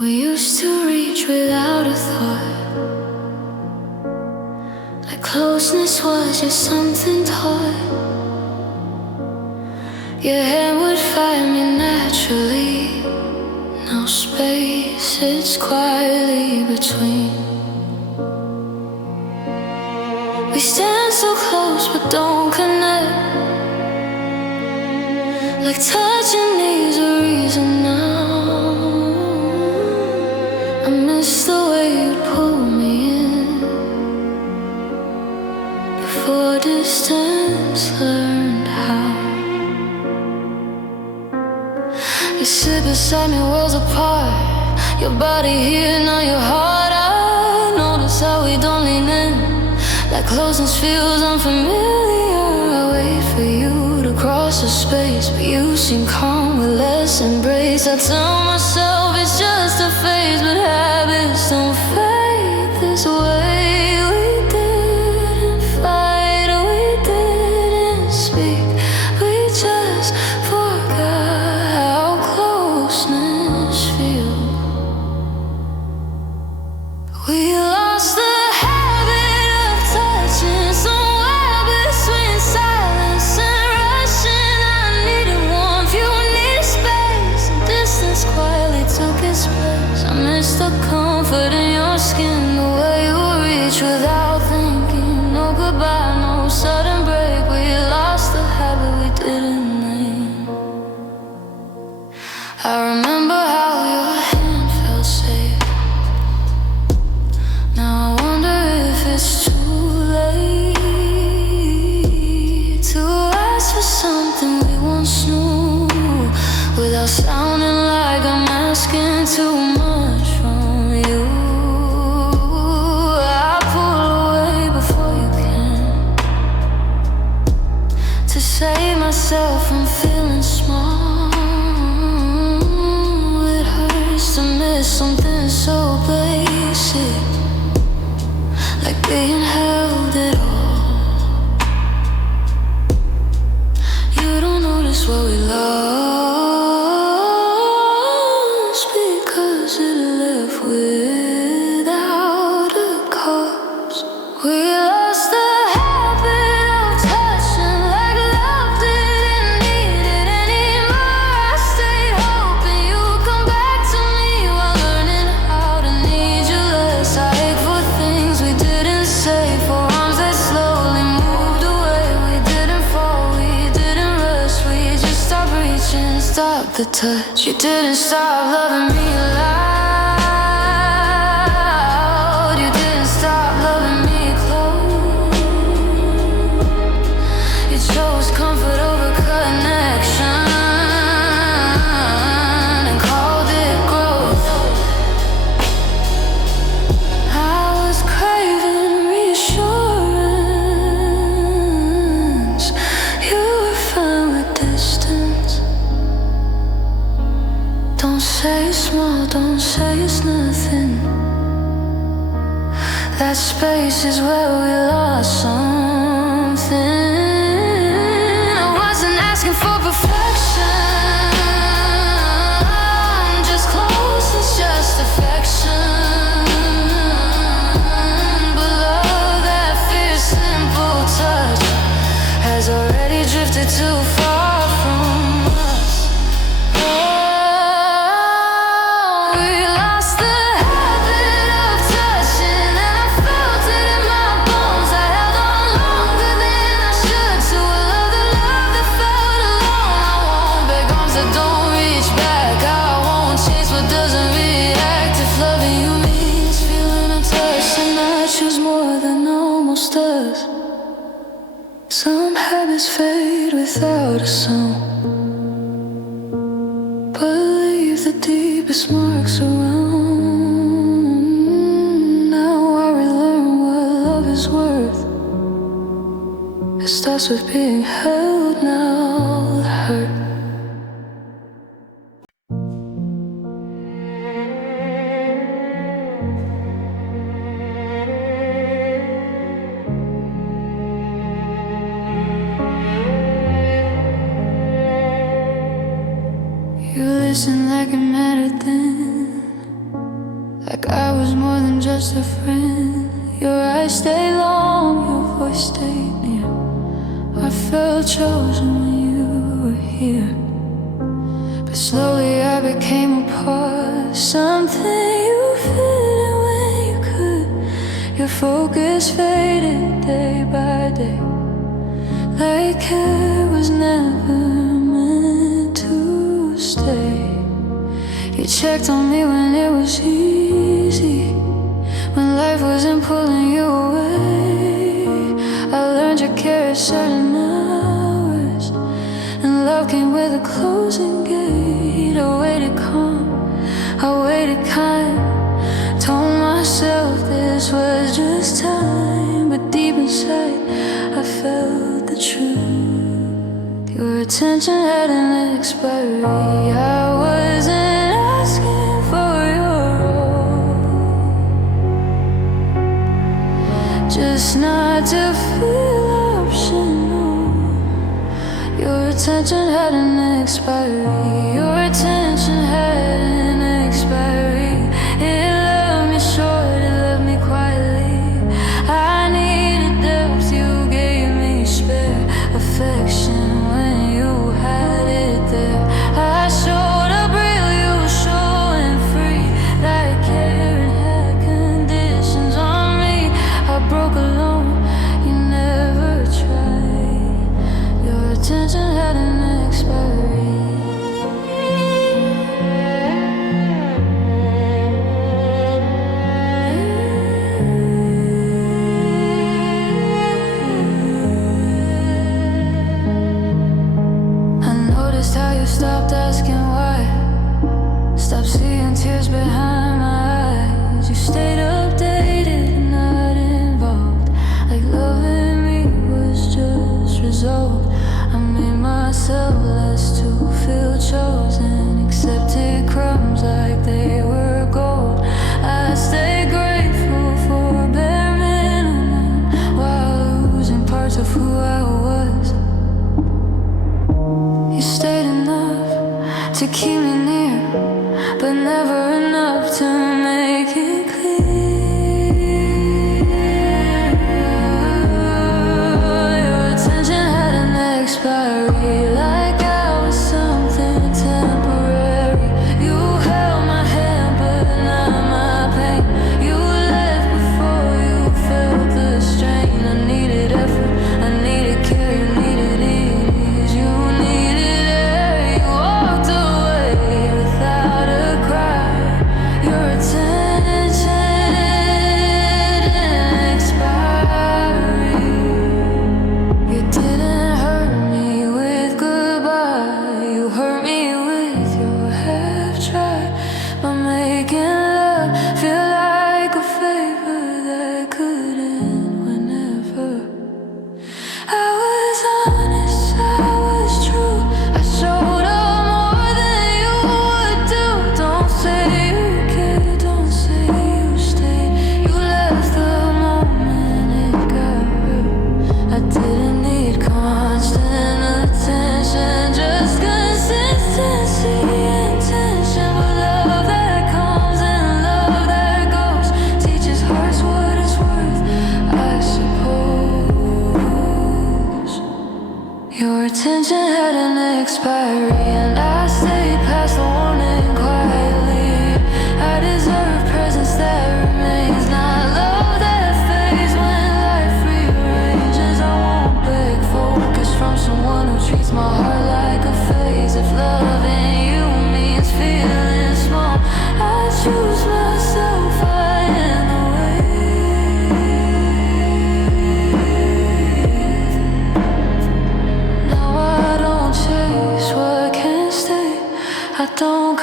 We used to reach without a thought, like closeness was just something taught. Your hand would find me naturally. No space, it's quietly between. We stand so close but don't connect, like touching needs a reason now. I miss the way you'd pull me in before distance learned how. You sit beside me, worlds apart. Your body here, now your heart. I notice how we don't lean in, like closeness feels unfamiliar. I wait for you to cross the space, but you seem calm with less embrace. I tell myself it's just a phase, but habits don't fade this way. We didn't fight, we didn't speak, we just forgot how closeness feels. We lost the habit of touching, somewhere between silence and rushing. I needed warmth, you needed space, and distance quietly took its place. I miss the comfort in your skin, the way you reach without thinking. No goodbye, no sudden break. We lost the habit we didn't name. I remember how your hand felt safe. Now I wonder if it's too late to ask for something we once knew, without sounding like I'm asking too much from you. I pull away before you can, to save myself from feeling small. It hurts to miss something so basic, like being held at all. You don't notice what we lost, because it left without a cause. We lost the habit of touching, like love didn't need it anymore. I stayed hoping you'd come back to me while learning how to need you less. I ache for things we didn't say, for arms that slowly moved away. We didn't fall, we didn't rush, we just stopped reaching, stopped the touch. You didn't stop loving me loud, you didn't stop loving me close. You chose comfort over connection and called it growth. I was craving reassurance, you were fine with distance. Don't say it's small, don't say it's nothing. That space is where we lost something. I wasn't asking for perfection, just close, it's just without a sound, but leave the deepest marks around. Now I relearn what love is worth. It starts with being held, now it hurt. You listen like it mattered then, like I was more than just a friend. Your eyes stay long, your voice stayed near. I felt chosen when you were here, but slowly I became a part, something you fit in when you could. Your focus faded day by day, like it was never meant to stay. You checked on me when it was easy, when life wasn't pulling you away. I learned you care at certain hours, and love came with a closing gate. I waited calm, I waited kind, told myself this was just time, but deep inside I felt the truth. Your attention had an expiry. I wasn't asking for your role, just not to feel optional. Your attention had an expiry. Your attention had an expiry. It left me short, it left me quietly. I needed depth, you gave me spare affection when you had it there. I showed up real, you were showing free, like Karen had conditions on me. I broke alone, you never tried. Your attention had an expiry. I noticed how you stopped asking why, stopped seeing tears behind my eyes. You stayed updated, not involved, like loving me was just resolved. I made myself less to feel chosen, accepted crumbs like they were gold. I stayed grateful for bare minimum while losing parts of who I was. You stayed enough to keep me near, but never enough to make it clear. Your attention had an expiry, like I was something temporary. You held my hand, but not my pain. You left before you felt the strain. I needed effort, I needed care, you needed ease, you needed air. You walked away without a cry. Your attention didn't expire. You didn't hurt me with goodbye, you hurt me with your half-try, by making love feel like a favor that could end whenever. I was honest, I was true, I showed up more than you would do. Don't say you cared, don't say you stayed. You left the moment it got real. I didn't need constant attention, just consistency, intention, but love that comes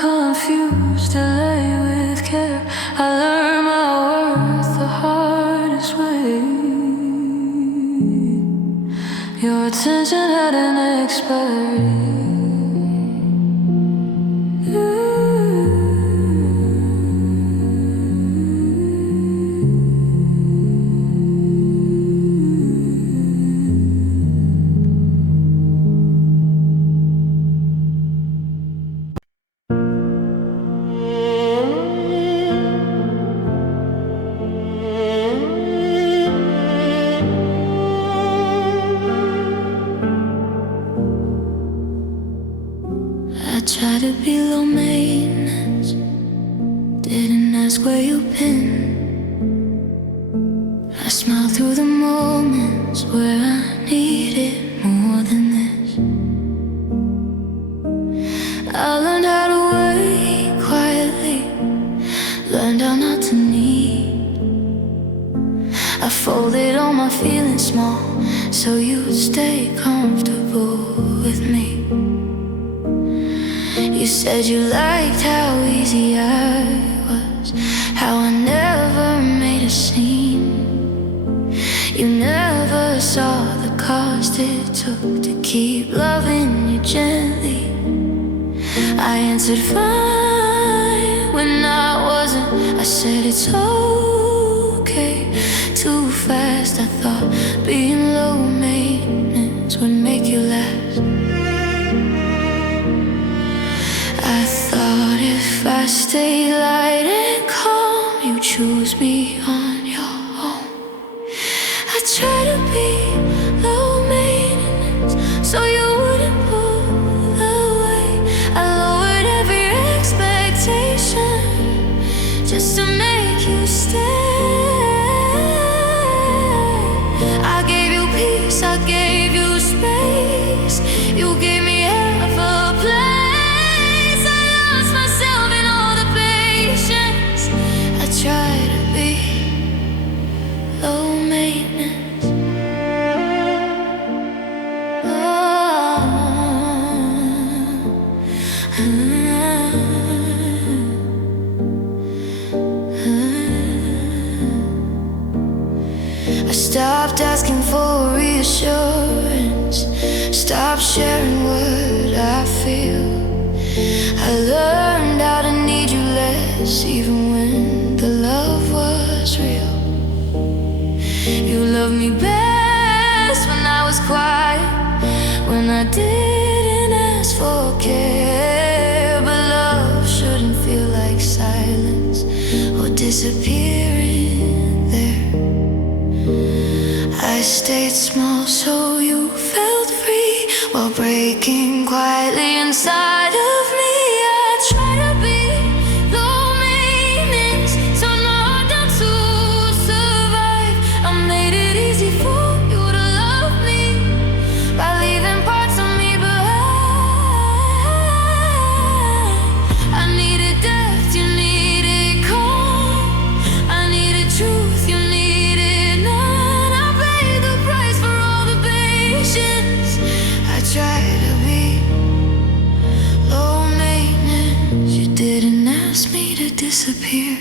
confused, delay with care. I learned my worth the hardest way. Your attention had an expiry. I try to be low maintenance, didn't ask where you've been. I smile through the moments where I need it more than this. I learned how to wait quietly, learned how not to need. I folded all my feelings small so you'd stay comfortable with me. You said you liked how easy I was, how I never made a scene. You never saw the cost it took to keep loving you gently. I answered fine when I wasn't. I said it's okay. Too fast, I thought being low maintenance would make you last. I thought if I stay light and calm, you choose me on your own. I try to be low maintenance so you wouldn't pull away. I lowered every expectation just to make you stay. I gave you peace, I gave you space. You gave me half a place. I lost myself in all the patience. I try to be low maintenance. I stopped asking for reassurance, stopped sharing what I feel. I learned how to need you less, even when the love was real. You loved me best when I was quiet, when I didn't ask for care. But love shouldn't feel like silence or disappearing there. I stayed small so you felt free, while breaking quietly inside of me. I try to be low maintenance, turn my heart down to survive. I made it easy for you to love me by leaving parts of me behind. I needed depth, you needed calm. I needed truth, you needed none. I paid the price for all the patience. I tried to be low maintenance. You didn't ask me to disappear.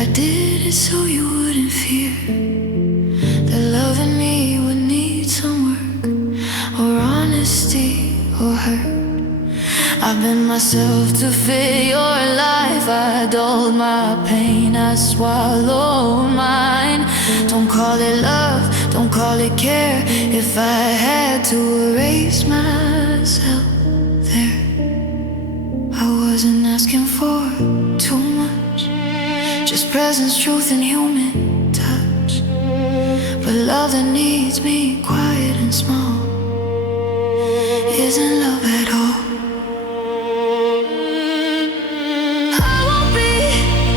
I did it so you wouldn't fear that loving me would need some work, or honesty, or hurt. I've been myself to fit your life. I dulled my pain, I swallowed mine. Don't call it love, don't call it care. If I had to erase myself there, I wasn't asking for too much, just presence, truth, and human touch. But love that needs me quiet and small isn't love at all. I won't be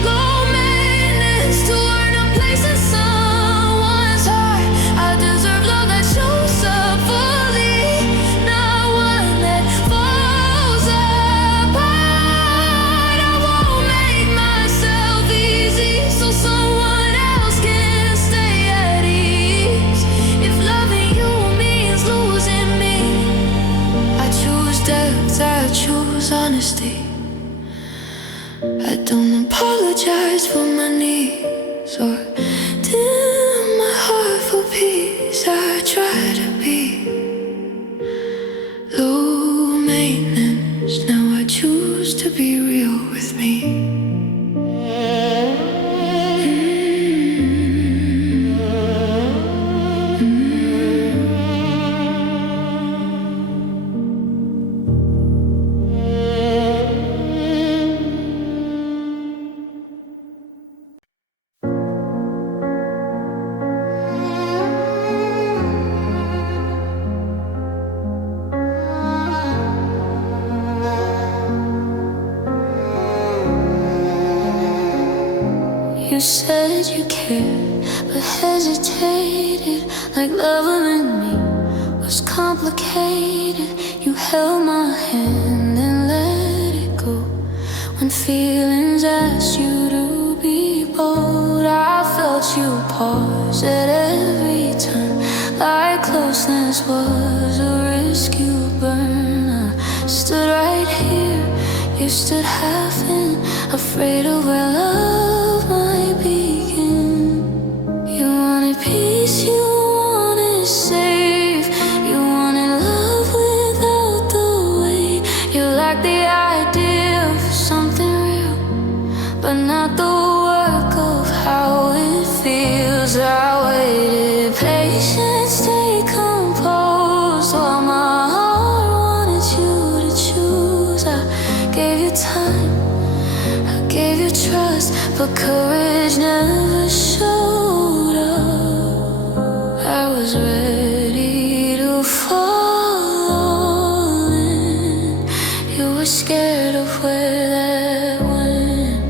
low maintenance to earn a place in someone's heart. I deserve love that shows up fully, not one that falls apart. I won't make myself easy so someone else can stay at ease. If loving you means losing me, I choose I don't apologize for my needs or dim my heart for peace. I try to be low maintenance. Now I choose to be real with me. You said you cared, but hesitated, like loving me was complicated. You held my hand and let it go. When feelings asked you to be bold, I felt you pause at every turn, like closeness was a risk you burn. I stood right here, you stood half in, afraid of where love might begin. You wanted peace, you wanted safe, you wanted love without the weight. You liked the idea of something real, but not the work of how it feels. I waited, patient, stay composed, while my heart wanted you to choose. I gave you time, I gave you trust, but courage never showed up. I was ready to fall in. You were scared of where that went.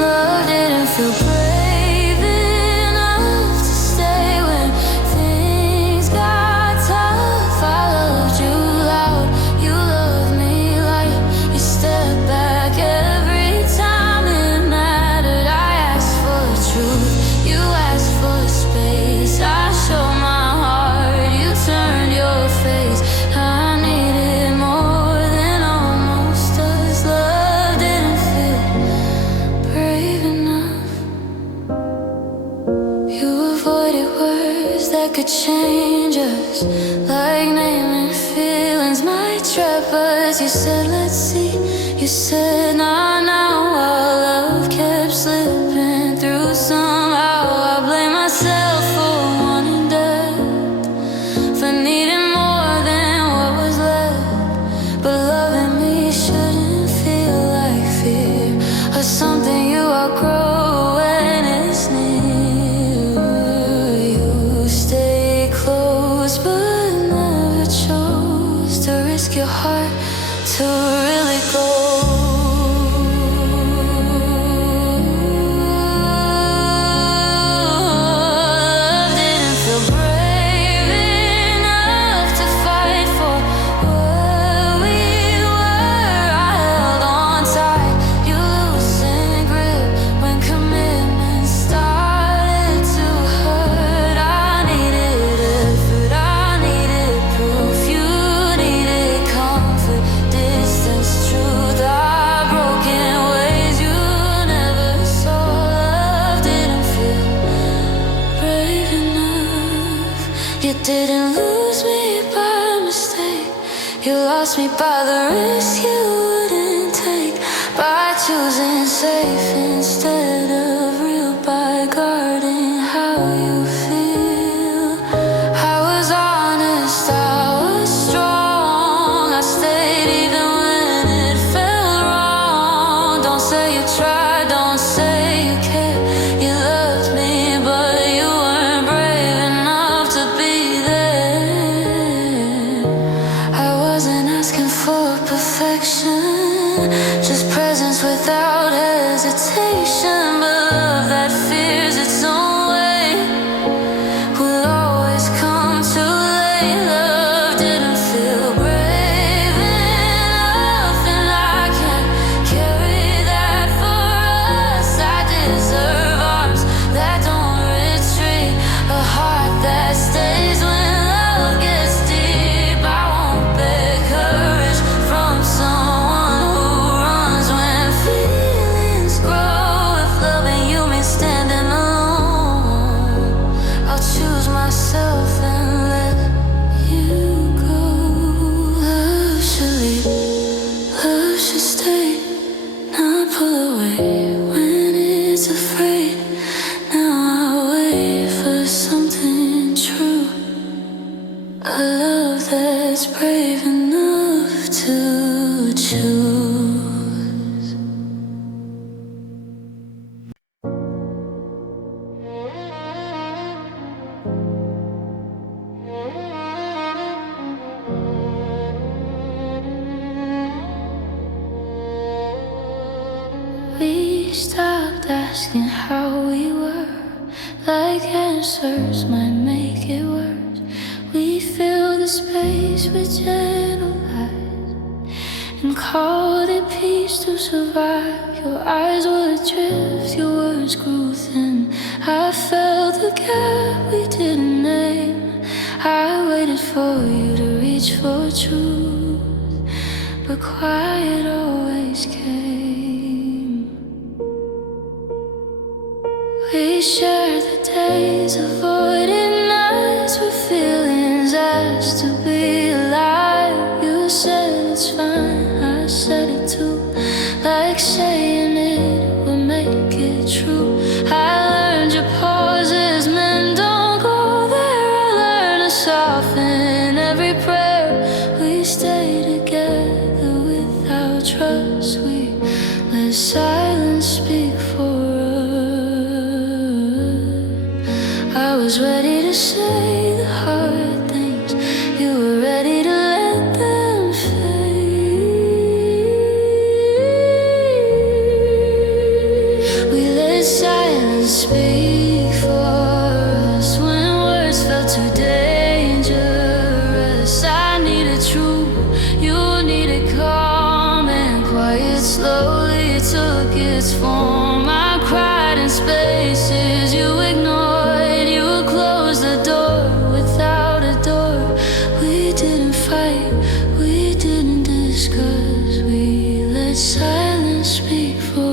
Love didn't feel brave enough to stay when things got tough. I loved you loud, you loved me light. You stepped back every time it mattered. I asked for the truth, you asked for space. I showed my heart, you turned your face. I needed more than almost us. Love didn't feel brave enough. You avoided words that could change us, like naming feelings might trap us. You said, let's see, you said, nah, now. While love kept slipping through somehow. I blame myself for wanting depth, for needing more than what was left. But loving me shouldn't feel like fear, or something you outgrow when it's near. You stay close, but never chose to risk your heart to really go. Love didn't feel brave enough to fight for what we were. I held on tight, you loosened grip when commitment started to hurt. I needed effort, I needed proof, you needed comfort, distance, truth. Our broken ways you never saw. Love didn't feel brave enough. You didn't lose me by mistake, you lost me by the risk you wouldn't take, by choosing safe instead of real, by guarding how you feel. I was honest, I was strong, I stayed even when it felt wrong. Don't say you tried, don't say you cared. You loved me, but you weren't brave enough to be there. I wasn't asking for perfection, just presence without hesitation. A love that's brave enough to choose. We stopped asking how we were, like answers might make it worse. We filled the space with gentle lies and called it peace to survive. Your eyes were adrift, your words grew thin. I felt the gap we didn't name. I waited for you to reach for truth, but quiet always came. We shared the days, avoiding nights where feelings asked to be alive. You said it's fine, I said it too, like saying it would make it true. I learned your pauses, men don't go there. I learned to soften every prayer. We stay together without trust. We let silence speak for I was ready to say the hard things. You were ready to let them fade. We let silence speak for us when words felt too dangerous. I needed truth, you needed calm and quiet. Slowly it took its form. I cried in spaces you ignored. Silence speak for us.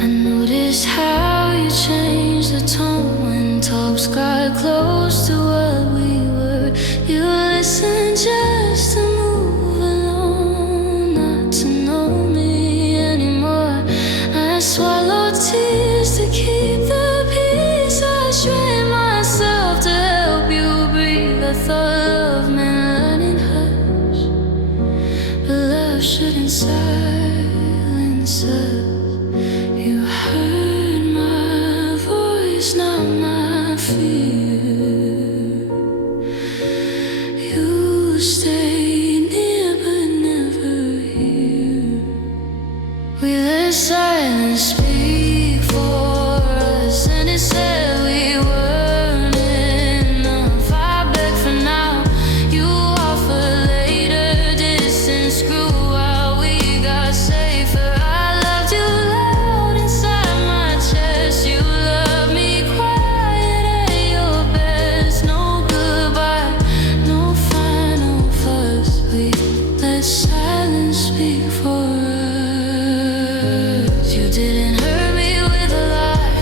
I noticed how you changed the tone when talks got close to what we were. You listened just to move along, not to know me anymore. I swallowed tears to keep the peace. I strained myself to help you breathe. I thought love meant learning hush, but love shouldn't silence us. You heard my voice, not my fear. You stayed near but never here. We let silence speak for us, and it said we weren't enough. I beg for now, you offer later. Distance grew while we got safer. I loved you loud inside my chest. You loved me quiet at your best. No goodbye, no final fuss. We let silence speak for us. You didn't hurt me with a lie.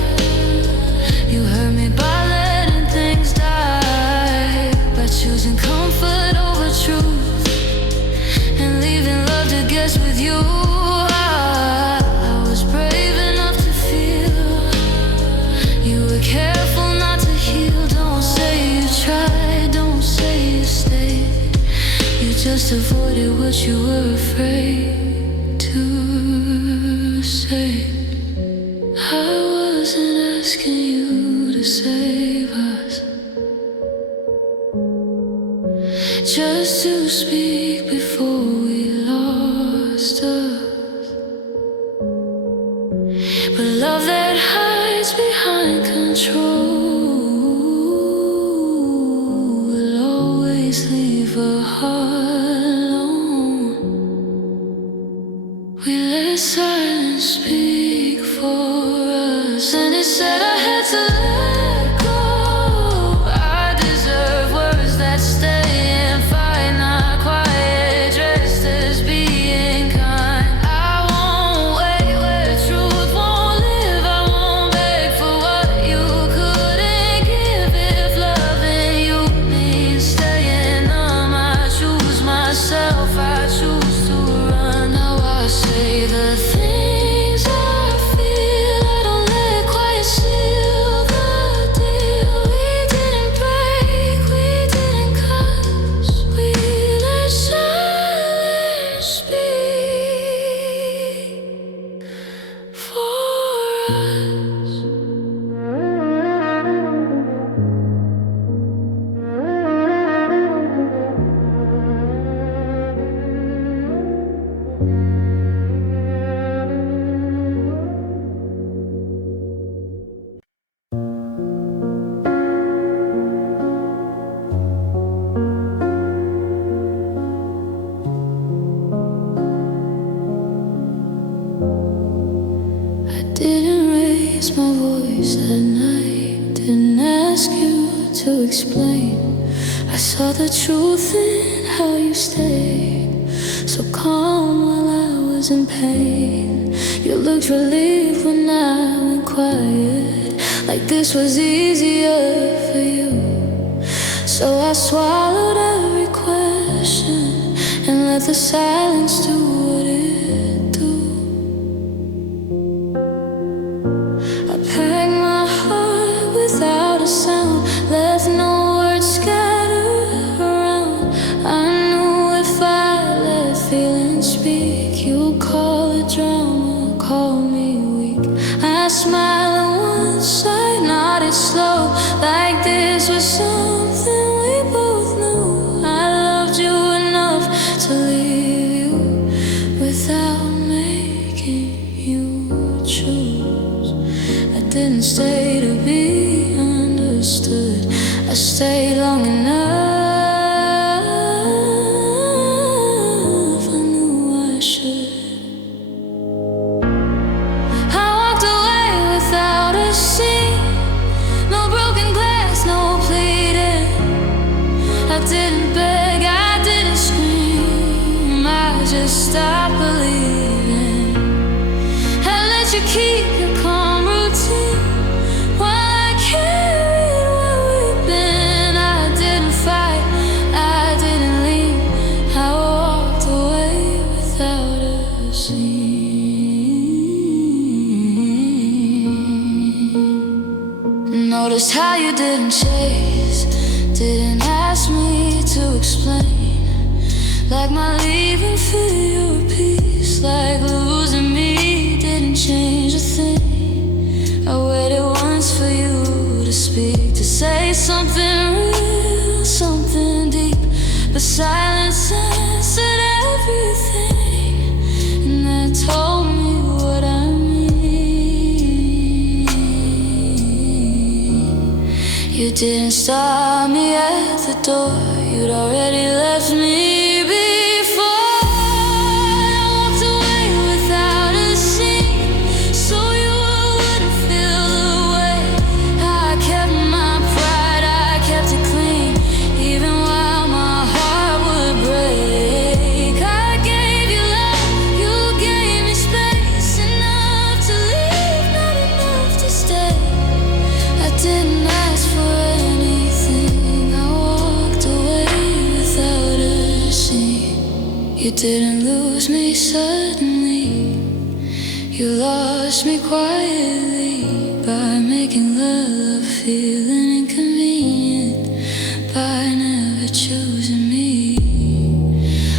You hurt me by letting things die, by choosing comfort over truth and leaving love to guess with you. I was brave enough to feel. You were careful not to heal. Don't say you tried, don't say you stayed. You just avoided what you were afraid to say. I wasn't asking you to save us, just to speak before we lost us. But love that hides behind control will always leave a heart alone. We let silence speak for us, and it said I had to let go. I deserve words that stay and fight, not quiet, dressed as being kind. I won't wait where truth won't live. I won't beg for what you couldn't give. If loving you means staying numb, myself, I choose to run. Now I say the things I feel, I don't let quiet seal the deal. We didn't break, we didn't cuss, we let silence speak for us. Didn't raise my voice that night, didn't ask you to explain. I saw the truth in how you stayed, so calm while I was in pain. You looked relieved when I went quiet, like this was easier for you. So I swallowed every question and let the silence do what it do. Packed my heart without a sound, left no words scattered around. I knew if I let feelings speak, you'd call it drama, call me weak. I smiled at one side, nodded slow, like this was something we both knew. I loved you enough to leave you without making you choose. I didn't stay to be understood, I stayed long enough, I knew I should. I walked away without a scene, no broken glass, no pleading. I didn't beg, I didn't scream, I just stopped believing. I let you keep your calm routine while I carried what we've been. I didn't fight, I didn't leave, I walked away without a scene. Noticed how you didn't chase, didn't ask me to explain, like my leaving for your peace, like losing me didn't change a thing. I waited once for you to speak, to say something real, something deep, but silence answered everything, and that told me what I mean. You didn't stop me at the door, you'd already left me before. I walked away without a scene, so you wouldn't feel the way. I kept my pride, I kept it clean, even while my heart would break. I gave you love, you gave me space, enough to leave, not enough to stay. I didn't ask for anything, I walked away without a scene. You didn't lose me suddenly, you lost me quietly, by making love feeling inconvenient, by never choosing me.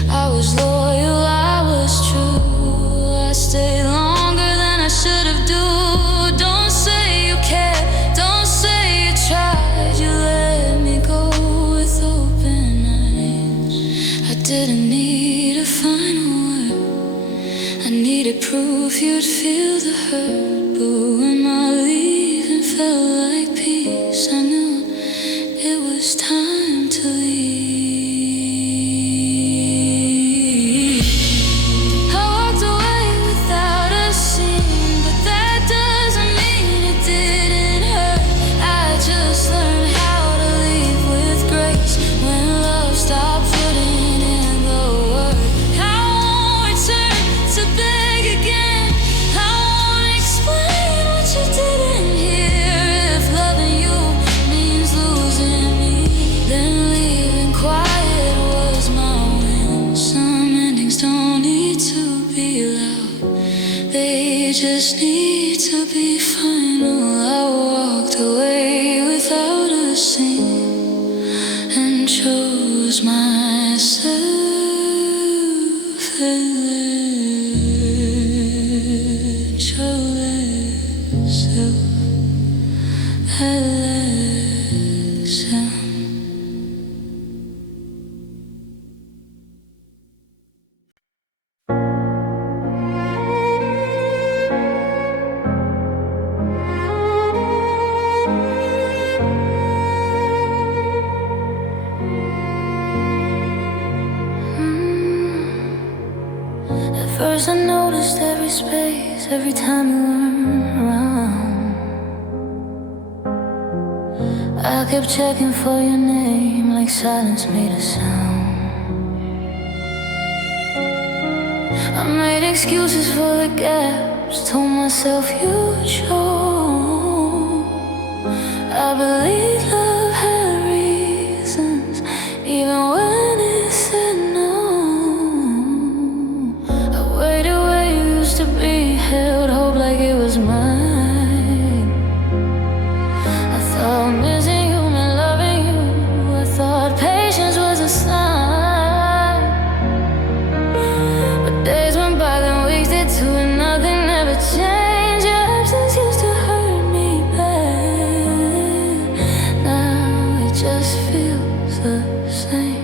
I was loyal, I was true, I stayed longer than I should have do. Don't say you care, don't say you tried, you let me go with open eyes. I didn't need a final word, I needed proof you'd feel the hurt. But when my leaving felt like peace, I knew it was time to leave. I walked away without a scene, but that doesn't mean it didn't hurt. I just learned how to leave with grace when love stopped putting in the work. I won't return to beg again, I won't explain what you didn't hear. If loving you means just need to be final. I walked away without a scene and chose myself and chose election. First I noticed every space, every time you weren't around. I kept checking for your name, like silence made a sound. I made excuses for the gaps, told myself you'd show. I believed love had reasons, even when it said no. To be held, hope like it was mine. I thought missing you meant loving you. I thought patience was a sign. But days went by, then weeks did too, and nothing ever changed. Your absence used to hurt me bad. Now it just feels the same.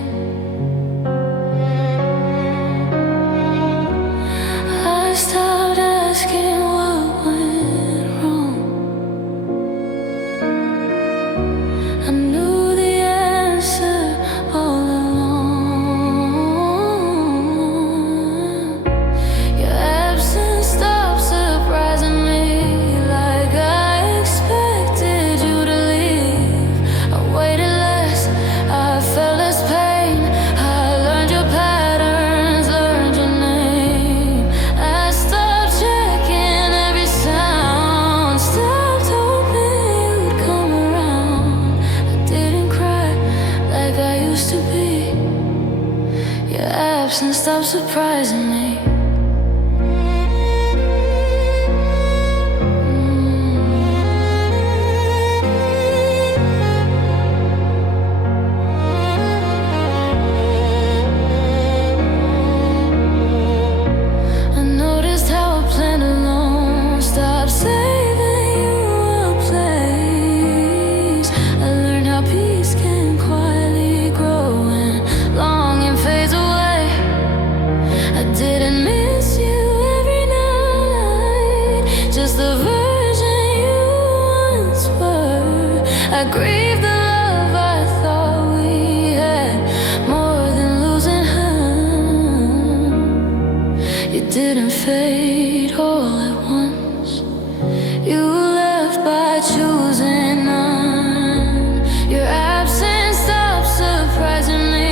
Stopped asking what went wrong. I knew the answer all along. Your absence stopped surprising me, like I expected you to leave. I waited less, I felt less pain. I learned your patterns, learned your name. I stopped checking every sound, stopped hoping you'd come around. I didn't cry like I used to be. Your absence stopped surprising me. I noticed how I planned alone, stopped saving you a place. I learned how peace can quietly grow and longing fades away. I didn't miss you every night, just the version you once were. I grieved the love I thought we had, more than losing her. You didn't fade all at once. You left by choosing none. Your absence stopped surprising me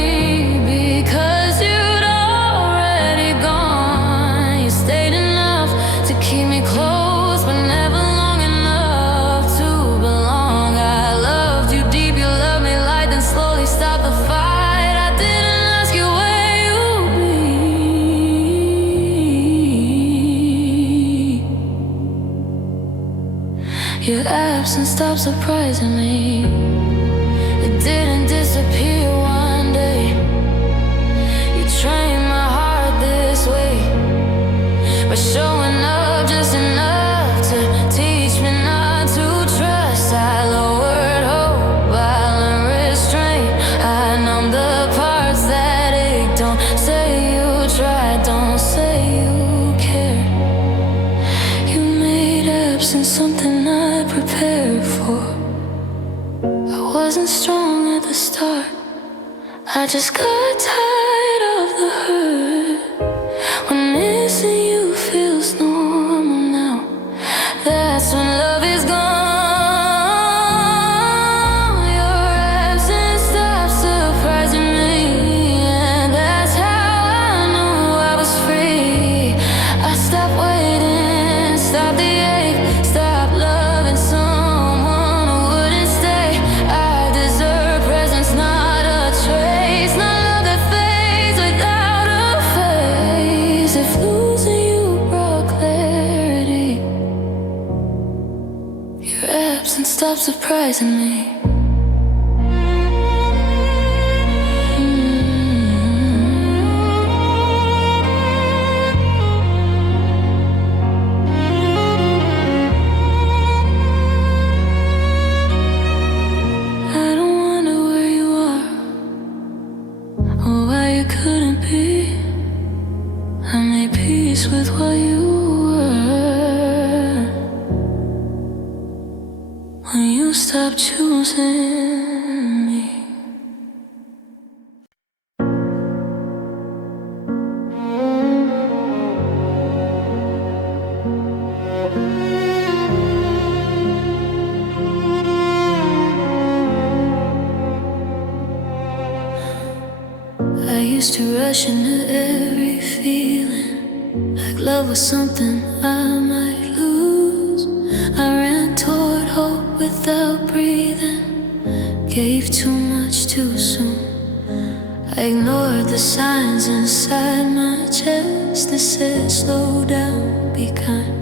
because you'd already gone. You stayed enough to keep me close, but never long enough to belong. I loved you deep, you loved me light, then slowly stopped the fight. I didn't ask you where you'd be. Your absence stopped surprising me. It didn't disappear one day. You trained my heart this way, but showing up just enough to teach me not to trust. I lowered hope, I learned restraint. I numbed the parts that ache. Don't say you tried, don't say you cared. You made absence something I prepared for. I wasn't strong at the start, I just got tired of the hurt. When missing you feels normal now, that's when love is gone. Your absence stopped surprising me, and that's how I knew I was free. I stopped waiting, stopped the ache, stopped loving someone who wouldn't stay. I deserve presence, not a trace, not love that fades. stop surprising me. I don't wonder where you are or why you couldn't be. I made peace with what you were when you stopped choosing me. I used to rush into every feeling, like love was something I might lose. I ran toward hope without breathing, gave too much too soon. I ignored the signs inside my chest that said slow down, be kind.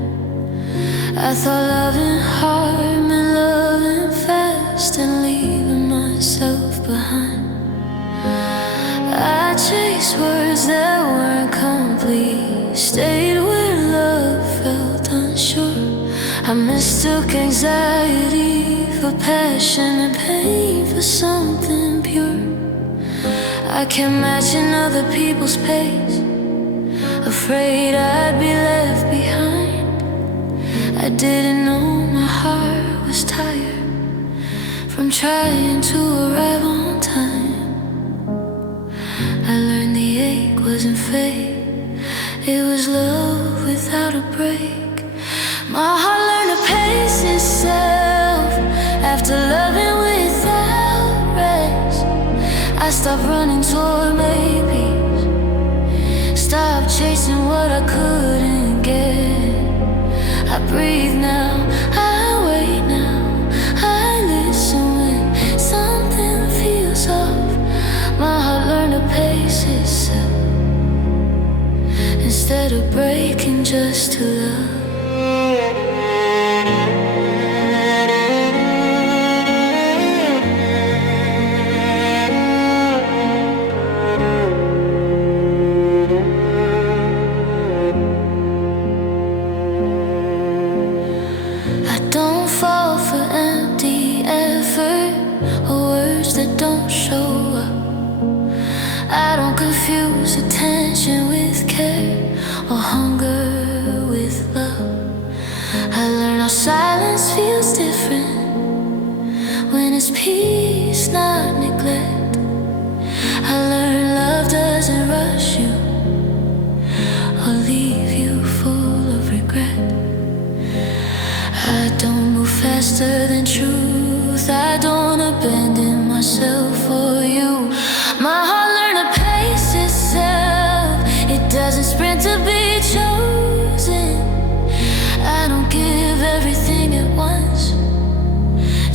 I thought loving hard meant loving fast and leaving myself behind. I chased words that weren't complete, stayed where love felt unsure. I mistook anxiety for passion and pain for something pure. I kept matching other people's pace, afraid I'd be left behind. I didn't know my heart was tired from trying to arrive on time. I learned the ache wasn't fake, it was love without a break. My heart learned to pace itself after loving without rest. I stopped running toward maybes, stopped chasing what I couldn't get. I breathe now, I wait now, I listen when something feels off. My heart learned to pace itself instead of breaking just to love. I don't fall for empty effort or words that don't show up. I don't confuse attention with care or hunger with love. I learn how silence feels different when it's peace, not neglect. I learn love doesn't rush you or leave you full of regret. I don't move faster than truth, I don't abandon myself for you. My heart learned to pace itself, it doesn't sprint to be chosen. I don't give everything at once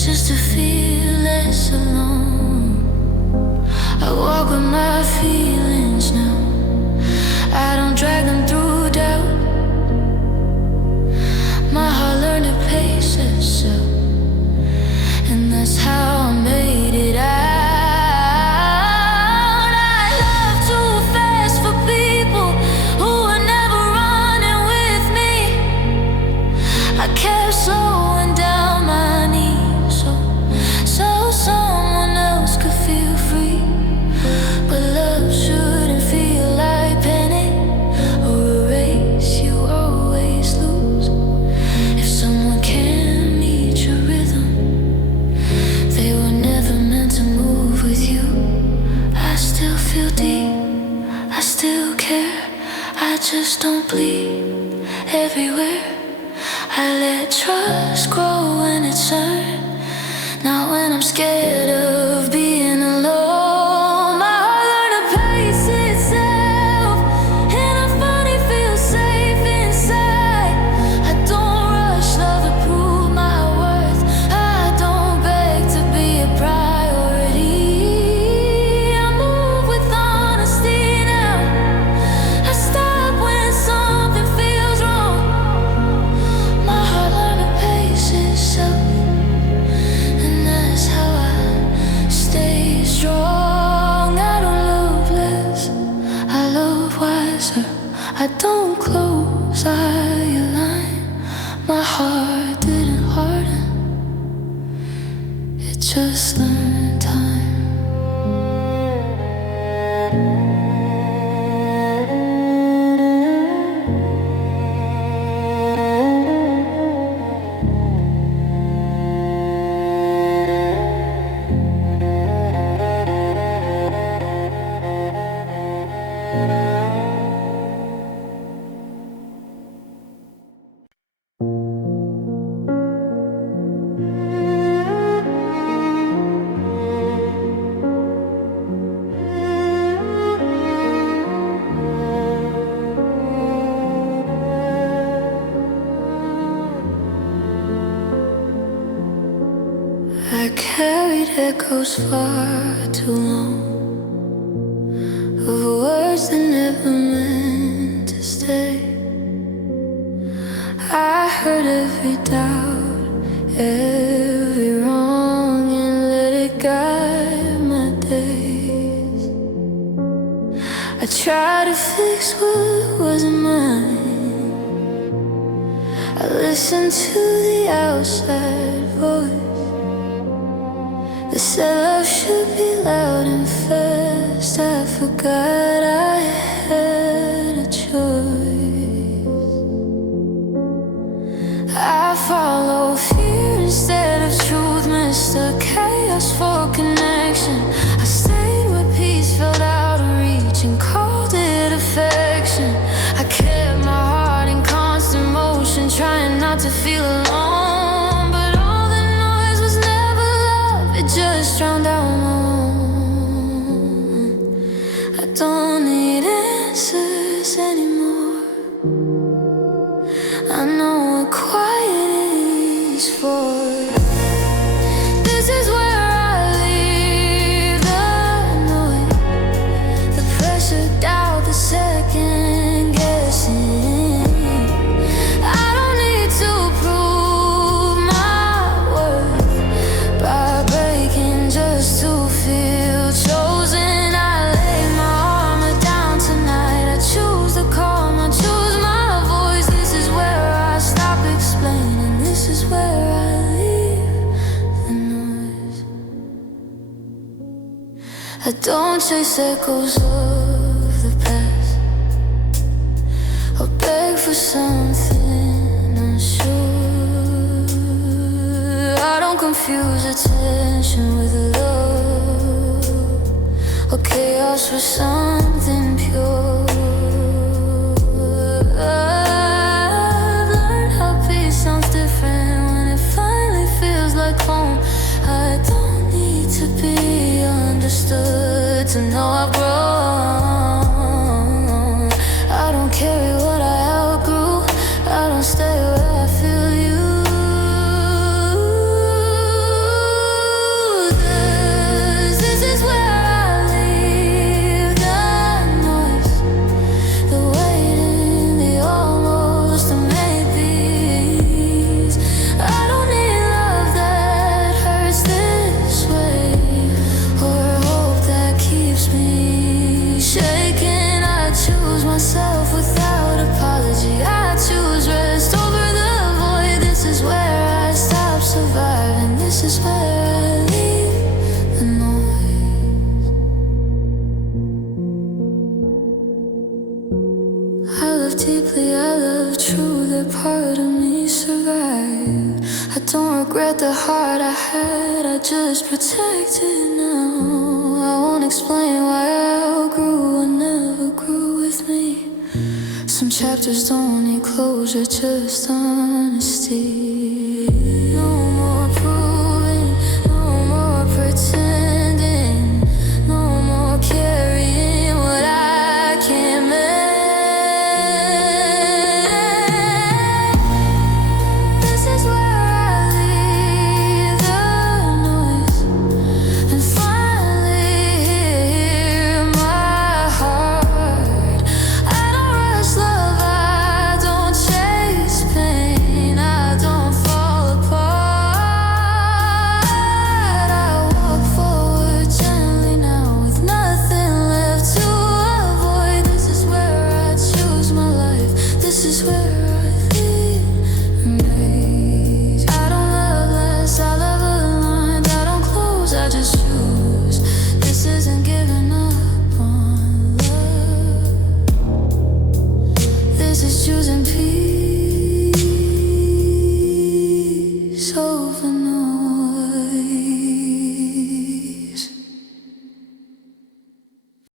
just to feel less alone. I walk with my feelings now, I don't drag them through doubt. My heart learned to pace itself, and that's how I made it out. I love too fast for people who were never running with me. I kept slowing down my knees so someone else could feel free. But love shouldn't feel like panic or a race you always lose. If someone can't meet your rhythm, they were never meant to move with you. I still feel deep, I still care, I just don't bleed everywhere. I let trust grow when it's earned, not when I'm scared of being alone. My heart learned to pace itself, and I finally feel safe inside. I don't rush love to prove my worth, I don't beg to be a priority. I move with honesty now, I stop when something feels wrong. My heart learned to pace itself I don't close, I align. My heart didn't harden, it just learned time. I carried echoes far too long of words that never meant to stay. I heard every doubt, every wrong, and let it guide my days. I tried to fix what wasn't mine. I listened to the outside voice that said love should be loud and fast. I forgot I had a choice. I follow fear instead of truth, mistook chaos for connection. I stayed where peace felt out of reach and called it affection. I kept my heart in constant motion, trying not to feel alone, but all the noise was never love, it just drowned out my own. I don't need answers anymore, I know what quiet is for. This is where I leave the noise, the pressure, doubt, the second guessing. I don't need to prove my worth by breaking just to feel chosen. I lay my armor down tonight, I choose the calm, I choose my voice. This is where I stop explaining, this is where I leave the noise. I don't chase echoes of the past or beg for something unsure. I don't confuse attention with love or chaos with something pure. I've learned how peace sounds different when it finally feels like home. I don't need to be understood to know I've grown. I don't carry what I outgrew, I don't stay where I feel used. This is where I leave the noise, the waiting, the almost, the maybes. I don't need love that hurts this way, or hope that keeps me shaking. I choose myself without apology, I choose rest over the void. This is where I stop surviving, this is where I leave the noise. I love deeply, I love true, that part of me survived. I don't regret the heart I had, I just protect it now. I won't explain why I outgrew what never grew with me. Some chapters don't need closure, just honesty.